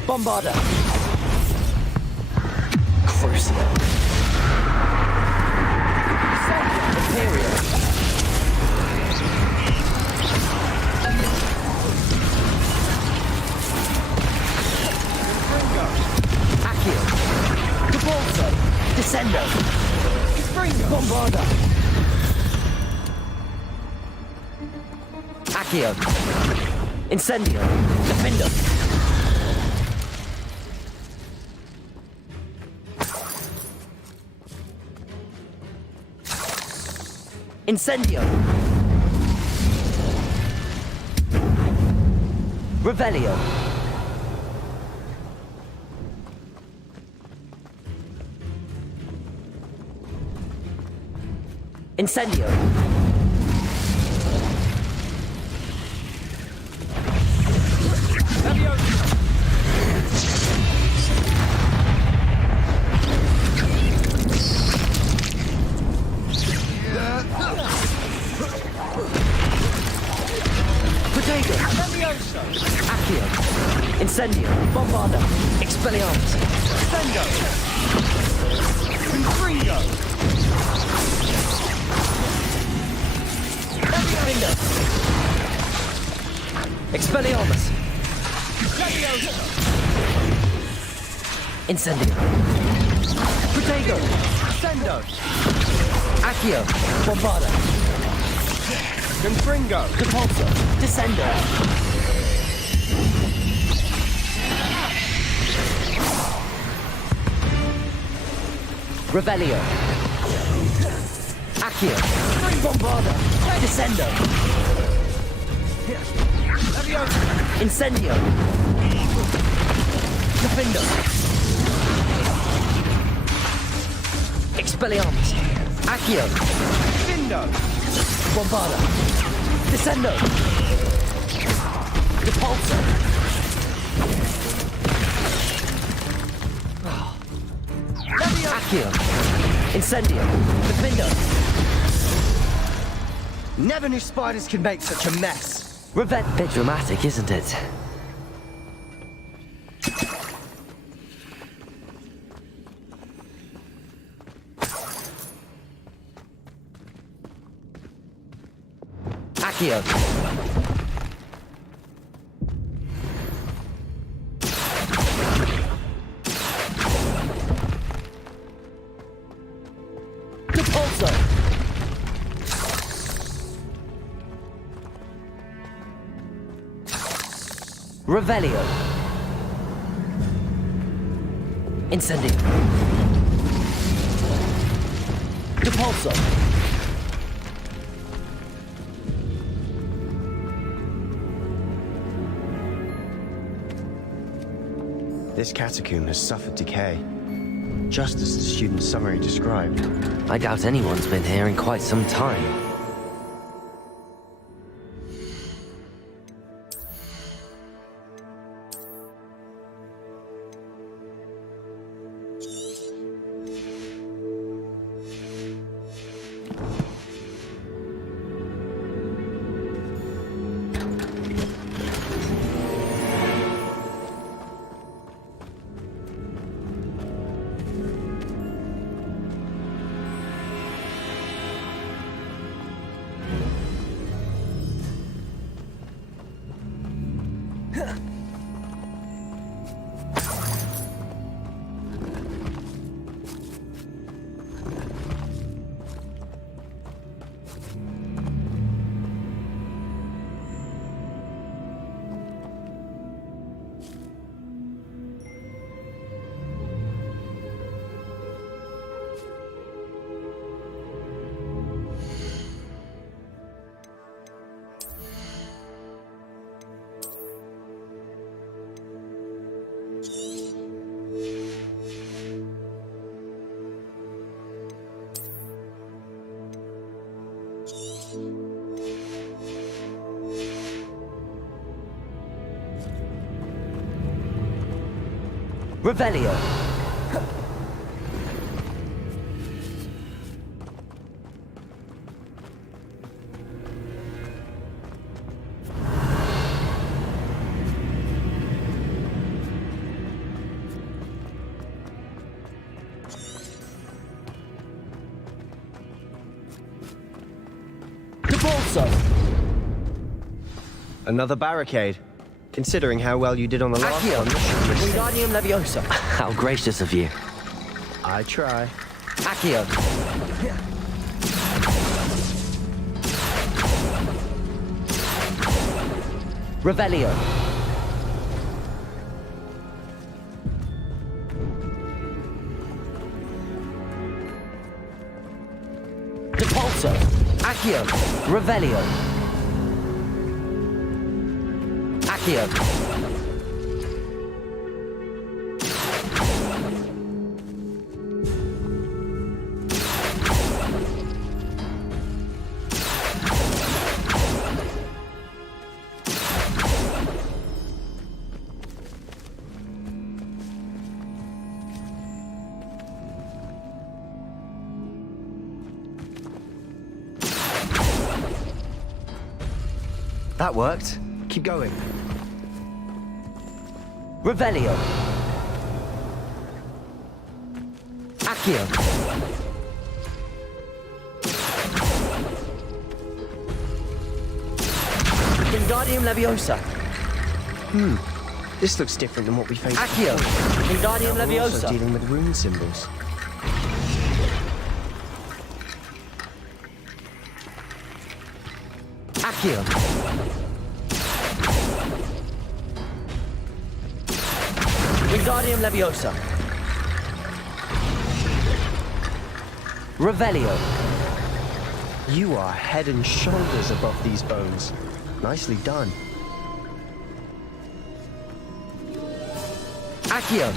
Bombarda. Crucio. Imperio. Accio. Cabrera. Descendo. Bombarda. Accio. Incendio. Defendo. Incendio. Revelio. Incendio. Levioso! Accio. Incendio. Bombarda. Expelliarmus. Sendo! Confringo! Defendo. Expelliarmus. Levioso! Incendio. Protego. Sendo! Accio. Bombarda. Confringo! Depulso. Descendo. Revelio. Accio. Bombarda. Descendo. Levioso! Incendio. Defendo. Expelliarmus. Accio. Findo! Bombarda. Descendo. Depulso. Levioso! Accio. Incendio. Defendo. Never knew spiders could make such a mess. Bit dramatic, isn't it? Accio. Depulso. Revelio. Incendio. Depulso. This catacomb has suffered decay, just as the student's summary described. I doubt anyone's been here in quite some time. Revelio. Depulso. Another barricade. Considering how well you did on the last Accio. one. Wingardium Leviosa. How gracious of you. I try. Accio. Revelio. Depulso. Accio. Revelio. Accio. That worked. Keep going. Revelio. Accio. Wingardium Leviosa. This looks different than what we faced Accio. before. Wingardium Now we're also Leviosa. dealing with rune symbols. Accio. Wingardium Leviosa. Revelio. You are head and shoulders above these bones. Nicely done. Accio.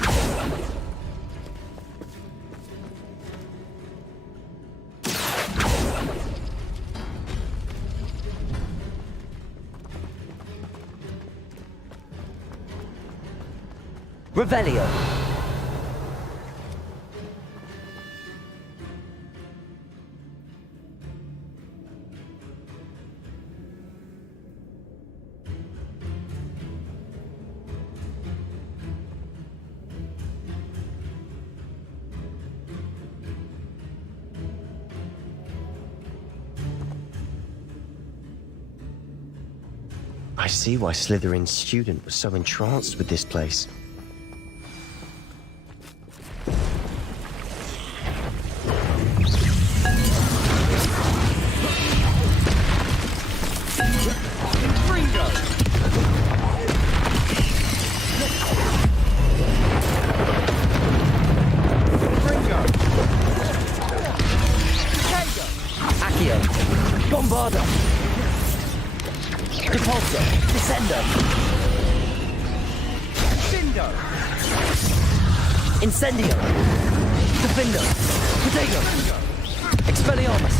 Revelio. I see why Slytherin's student was so entranced with this place. Ringo. Ringo. Kago. Accio. Bombarda. Depulso. Descendo. Cindo. Incendio. Defendo. Protego. Expelliarmus.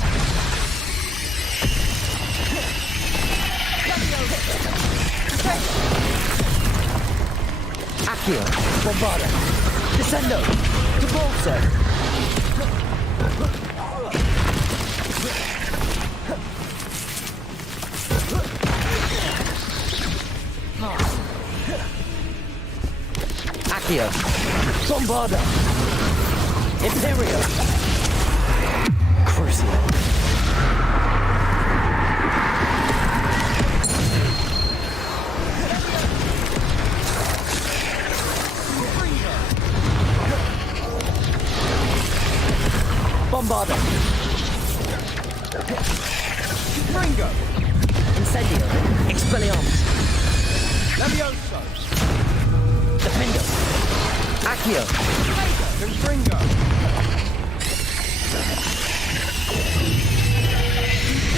Accio. Bombarda. Descendo. Depulso. Accio. Bombarda. Imperio. Crucio. Bombarda. Ringo. Incendio. Expelliarmus. Levioso. Defendo. Accio. And Ringo.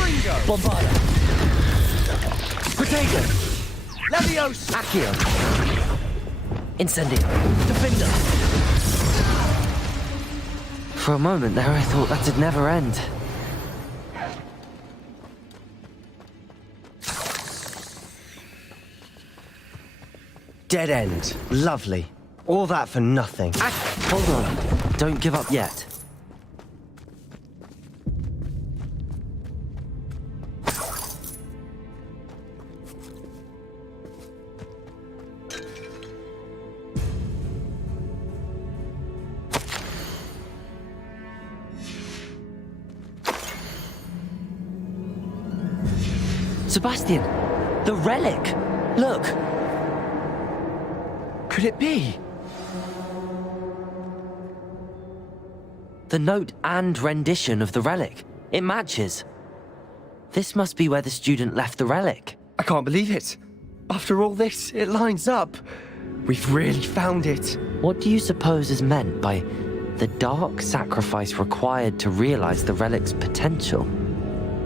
Ringo. Bombarda. Protego. Levioso. Accio. Incendio. Defendo. For a moment there, I thought that'd never end. Dead end. Lovely. All that for nothing. Hold on. Don't give up yet. Sebastian! The relic! Look! Could it be? The note and rendition of the relic. It matches. This must be where the student left the relic. I can't believe it. After all this, it lines up. We've really found it. What do you suppose is meant by the dark sacrifice required to realize the relic's potential?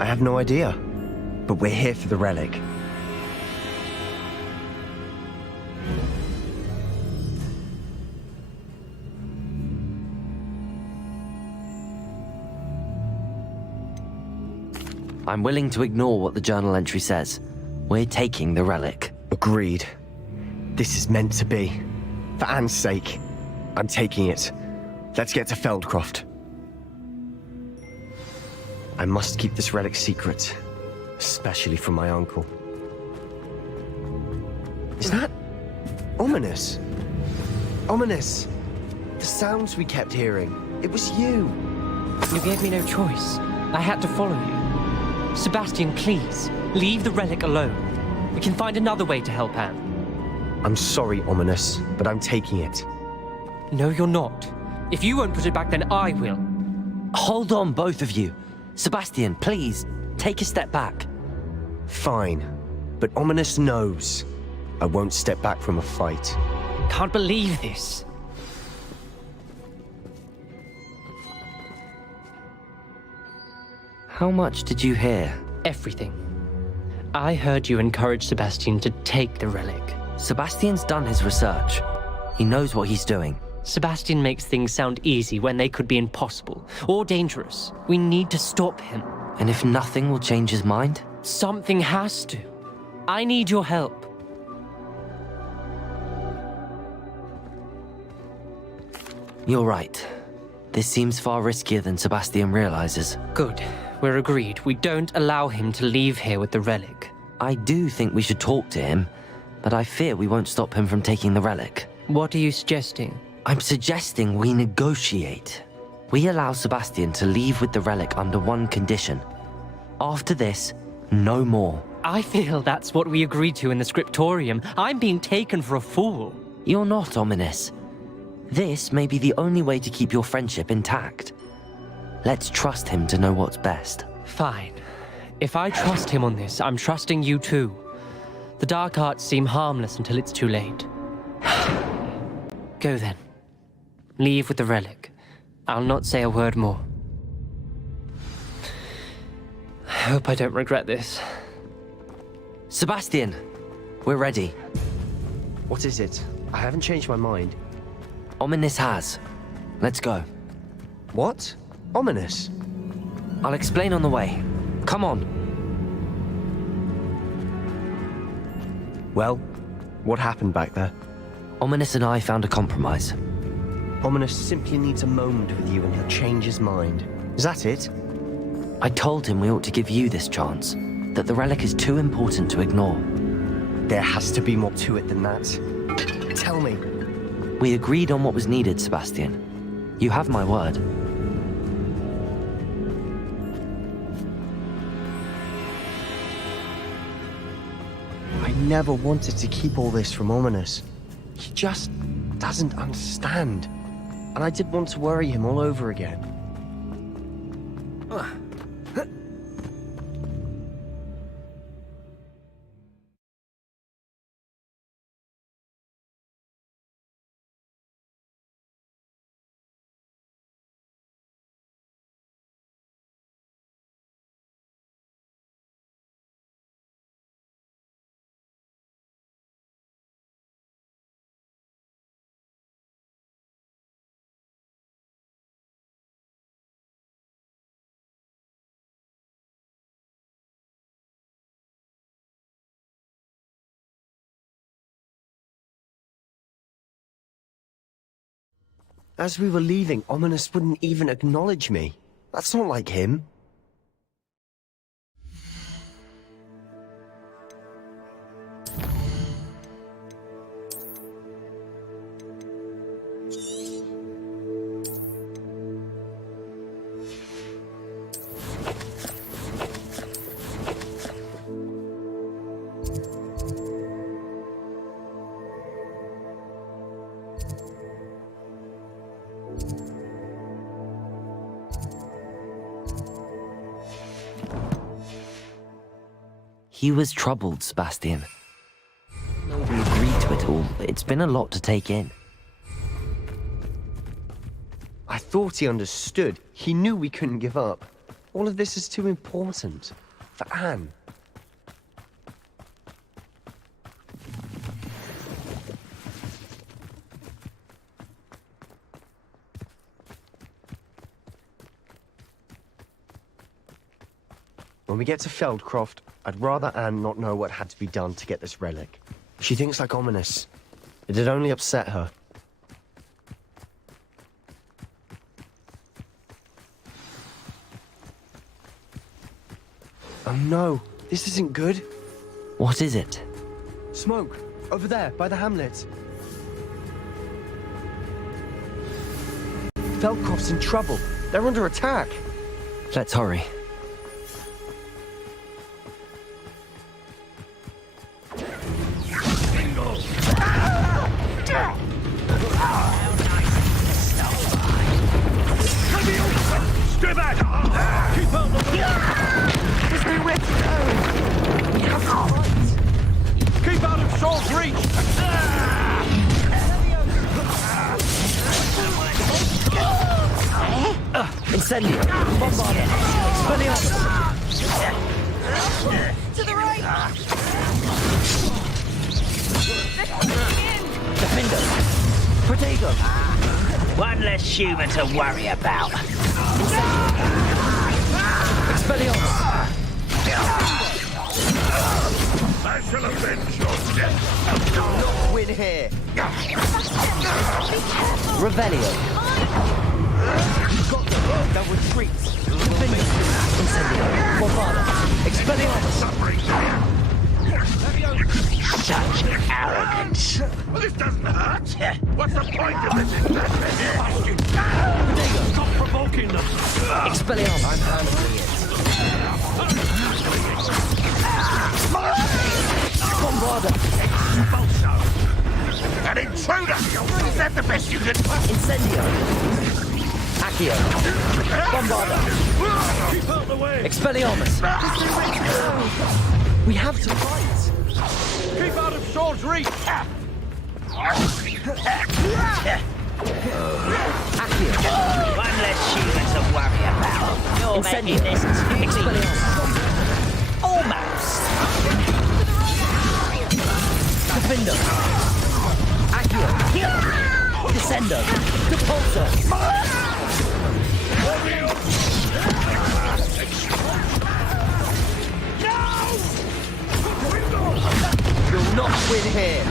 I have no idea. But we're here for the relic. I'm willing to ignore what the journal entry says. We're taking the relic. Agreed. This is meant to be. For Anne's sake, I'm taking it. Let's get to Feldcroft. I must keep this relic secret, especially from my uncle. Is that ominous? Ominous! The sounds we kept hearing. It was you. You gave me no choice. I had to follow you. Sebastian, please, leave the relic alone. We can find another way to help Anne. I'm sorry, Ominous, but I'm taking it. No, you're not. If you won't put it back, then I will. Hold on, both of you. Sebastian, please, take a step back. Fine, but Ominous knows I won't step back from a fight. Can't believe this. How much did you hear? Everything. I heard you encourage Sebastian to take the relic. Sebastian's done his research. He knows what he's doing. Sebastian makes things sound easy when they could be impossible or dangerous. We need to stop him. And if nothing will change his mind? Something has to. I need your help. You're right. This seems far riskier than Sebastian realizes. Good. We're agreed. We don't allow him to leave here with the relic. I do think we should talk to him, but I fear we won't stop him from taking the relic. What are you suggesting? I'm suggesting we negotiate. We allow Sebastian to leave with the relic under one condition. After this, no more. I feel that's what we agreed to in the scriptorium. I'm being taken for a fool. You're not, Ominous. This may be the only way to keep your friendship intact. Let's trust him to know what's best. Fine. If I trust him on this, I'm trusting you too. The dark arts seem harmless until it's too late. Go then. Leave with the relic. I'll not say a word more. I hope I don't regret this. Sebastian, we're ready. What is it? I haven't changed my mind. Ominous has. Let's go. What? Ominous? I'll explain on the way. Come on. Well, what happened back there? Ominous and I found a compromise. Ominous simply needs a moment with you and he'll change his mind. Is that it? I told him we ought to give you this chance, that the relic is too important to ignore. There has to be more to it than that. Tell me. We agreed on what was needed, Sebastian. You have my word. I never wanted to keep all this from Ominous. He just doesn't understand. And I did want to worry him all over again. As we were leaving, Ominous wouldn't even acknowledge me. That's not like him. He was troubled, Sebastian. No, we agreed to it all. It's been a lot to take in. I thought he understood. He knew we couldn't give up. All of this is too important. For Anne. When we get to Feldcroft, I'd rather Anne not know what had to be done to get this relic. She thinks like Ominous. It'd only upset her. Oh no, this isn't good. What is it? Smoke, Over there, by the hamlet. Feldcroft's in trouble. They're under attack. Let's hurry. Stay back! Keep out the way! There's nowhere to go. We have to fight. Keep out of sword's reach! Incendio. Bombarda. Expelliarmus. To the right! Defendo. Protego. One less human to worry about. Expelliarmus. I shall avenge your death! Not win here. Revelio. Got them. They'll retreat. Incendio. Bombarda. Expelliarmus. Such arrogance. Well, this doesn't hurt! What's the point of this investment? Stop provoking them! Expelliarmus. I'm handling it. Bombarda. Expulso! An intruder! Is that the best you can... Incendio. Accio. Bombarda. Keep out the way! Expelliarmus. We have to fight. Keep out of sword's reach! Accio. One less human to worry about. You're Incendio. making this too Expelliarmus. almost. Defendo. Accio. Descendo. Depulso. You'll not win here.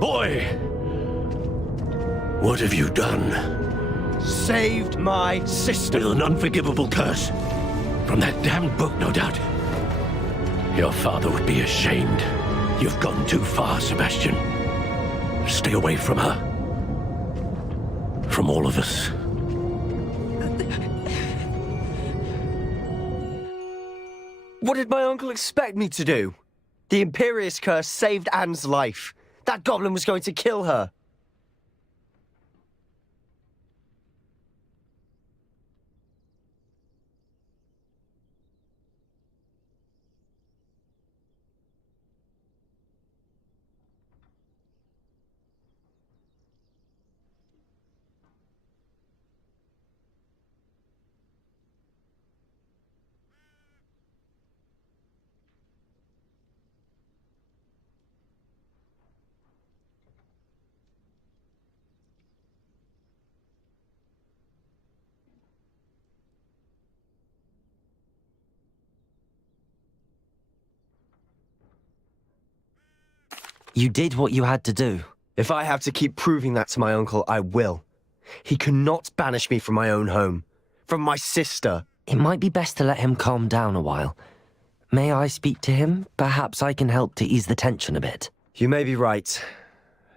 Boy! What have you done? Saved my sister. With an unforgivable curse. From that damned book, no doubt. Your father would be ashamed. You've gone too far, Sebastian. Stay away from her. From all of us. What did my uncle expect me to do? The Imperious curse saved Anne's life. That goblin was going to kill her. You did what you had to do. If I have to keep proving that to my uncle, I will. He cannot banish me from my own home. From my sister. It might be best to let him calm down a while. May I speak to him? Perhaps I can help to ease the tension a bit. You may be right.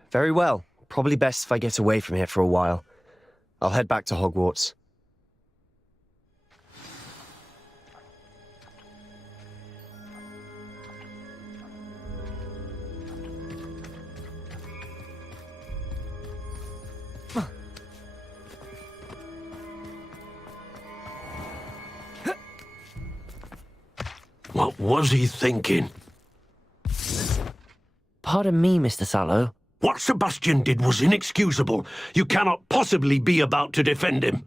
Very well. Probably best if I get away from here for a while. I'll head back to Hogwarts. What was he thinking? Pardon me, Mr. Sallow. What Sebastian did was inexcusable. You cannot possibly be about to defend him.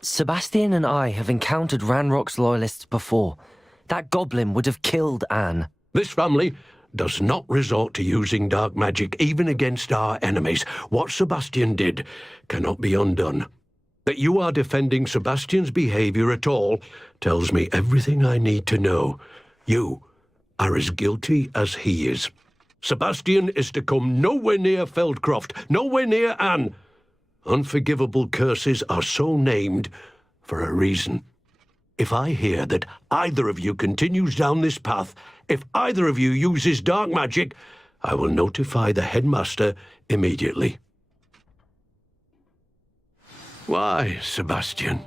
Sebastian and I have encountered Ranrock's loyalists before. That goblin would have killed Anne. This family does not resort to using dark magic even against our enemies. What Sebastian did cannot be undone. That you are defending Sebastian's behavior at all tells me everything I need to know. You are as guilty as he is. Sebastian is to come nowhere near Feldcroft, nowhere near Anne. Unforgivable curses are so named for a reason. If I hear that either of you continues down this path, if either of you uses dark magic, I will notify the headmaster immediately. Why, Sebastian?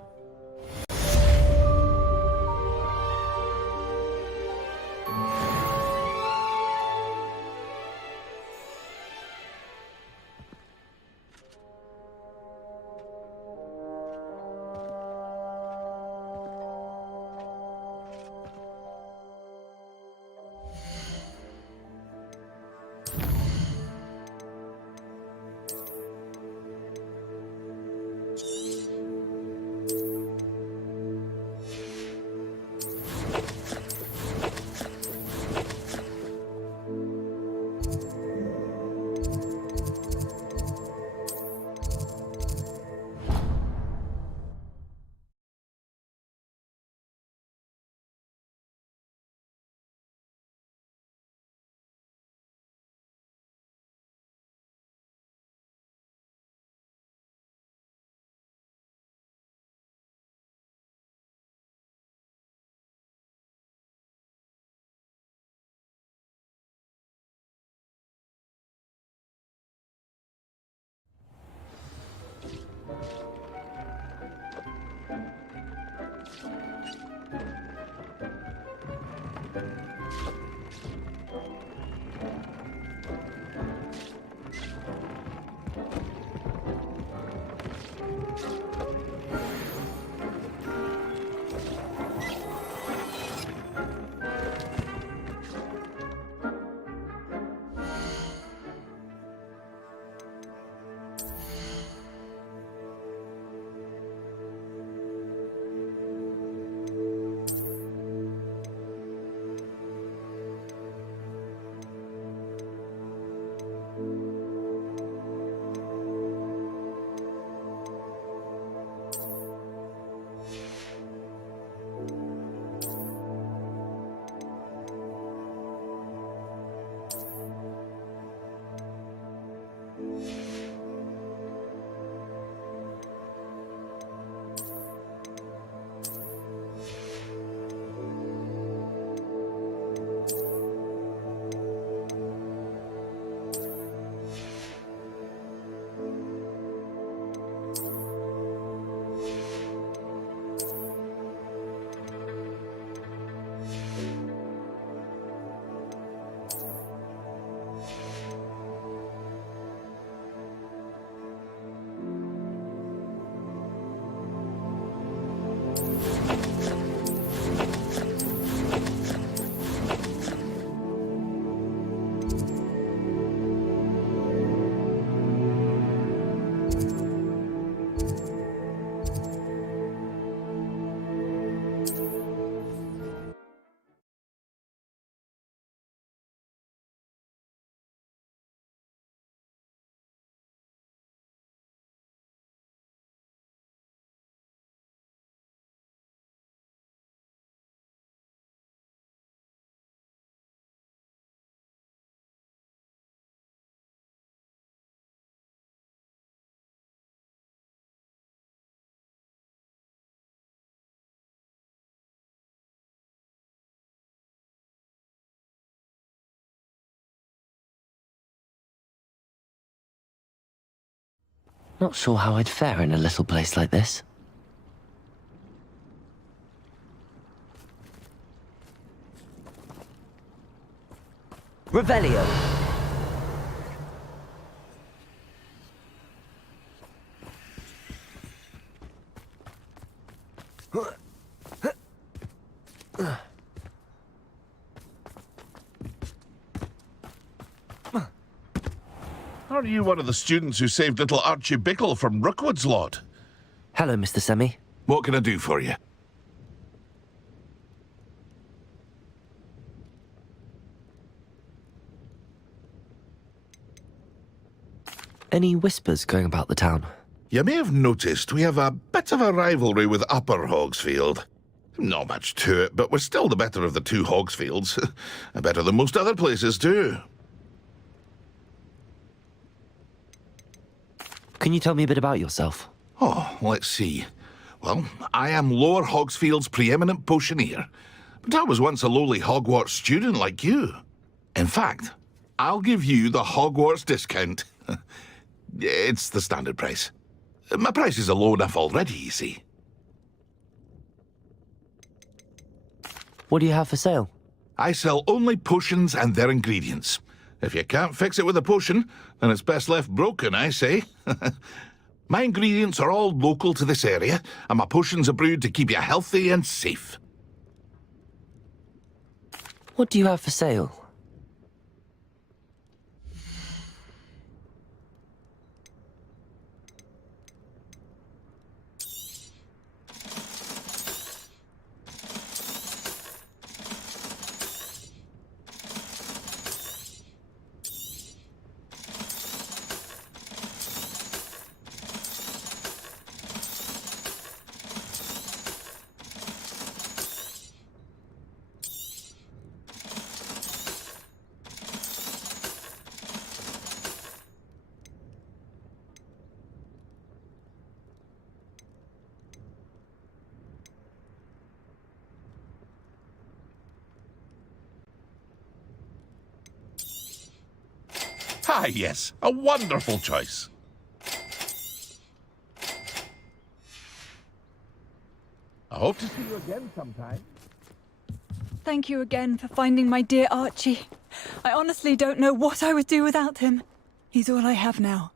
Not sure how I'd fare in a little place like this. Revelio. Are you one of the students who saved little Archie Bickle from Rookwood's lot? Hello, Mr. Semi. What can I do for you? Any whispers going about the town? You may have noticed we have a bit of a rivalry with Upper Hogsfield. Not much to it, but we're still the better of the two Hogsfields. Better than most other places, too. Can you tell me a bit about yourself? Oh, let's see. Well, I am Lower Hogsfield's preeminent potioneer, but I was once a lowly Hogwarts student like you. In fact, I'll give you the Hogwarts discount. It's the standard price. My prices are low enough already, you see. What do you have for sale? I sell only potions and their ingredients. If you can't fix it with a potion, then it's best left broken, I say. My ingredients are all local to this area, and my potions are brewed to keep you healthy and safe. What do you have for sale? Ah, yes, a wonderful choice. I hope to see you again sometime. Thank you again for finding my dear Archie. I honestly don't know what I would do without him. He's all I have now.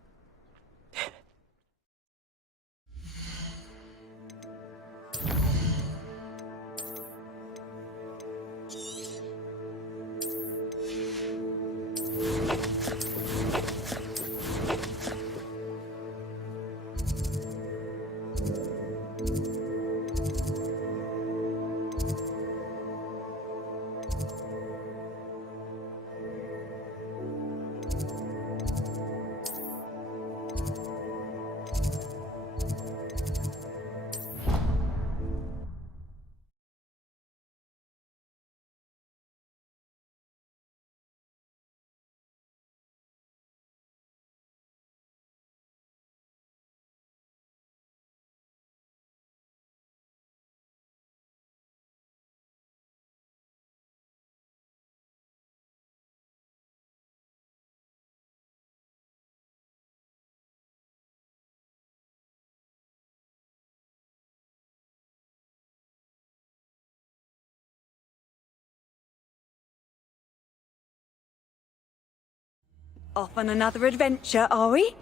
Off on another adventure, are we?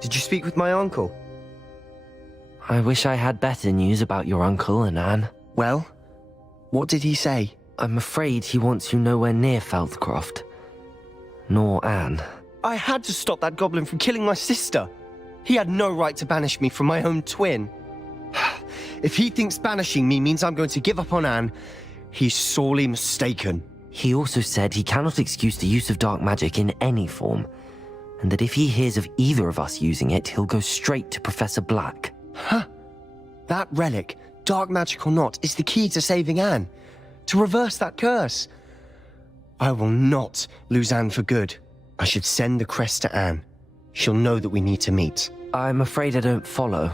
Did you speak with my uncle? I wish I had better news about your uncle and Anne. Well, what did he say? I'm afraid he wants you nowhere near Feldcroft. Nor Anne. I had to stop that goblin from killing my sister. He had no right to banish me from my own twin. If he thinks banishing me means I'm going to give up on Anne, he's sorely mistaken. He also said he cannot excuse the use of dark magic in any form, and that if he hears of either of us using it, he'll go straight to Professor Black. Huh. That relic, dark magic or not, is the key to saving Anne. To reverse that curse. I will not lose Anne for good. I should send the crest to Anne. She'll know that we need to meet. I'm afraid I don't follow.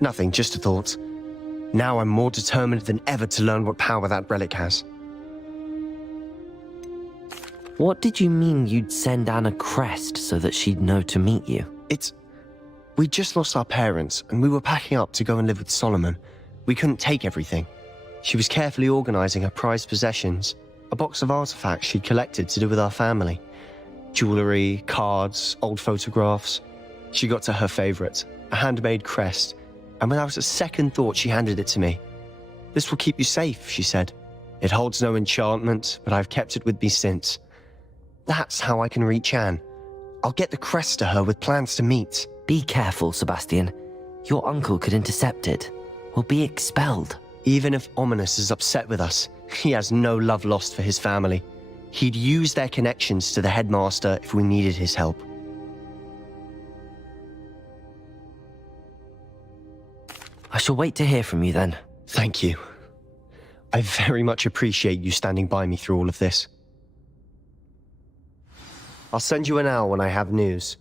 Nothing, just a thought. Now I'm more determined than ever to learn what power that relic has. What did you mean you'd send Anne a crest so that she'd know to meet you? We'd just lost our parents, and we were packing up to go and live with Solomon. We couldn't take everything. She was carefully organizing her prized possessions, a box of artifacts she'd collected to do with our family. Jewelry, cards, old photographs. She got to her favorite, a handmade crest, and without a second thought she handed it to me. "This will keep you safe," she said. "It holds no enchantment, but I've kept it with me since. That's how I can reach Anne. I'll get the crest to her with plans to meet." Be careful, Sebastian. Your uncle could intercept it. We'll be expelled. Even if Ominous is upset with us, he has no love lost for his family. He'd use their connections to the headmaster if we needed his help. I shall wait to hear from you then. Thank you. I very much appreciate you standing by me through all of this. I'll send you an owl when I have news.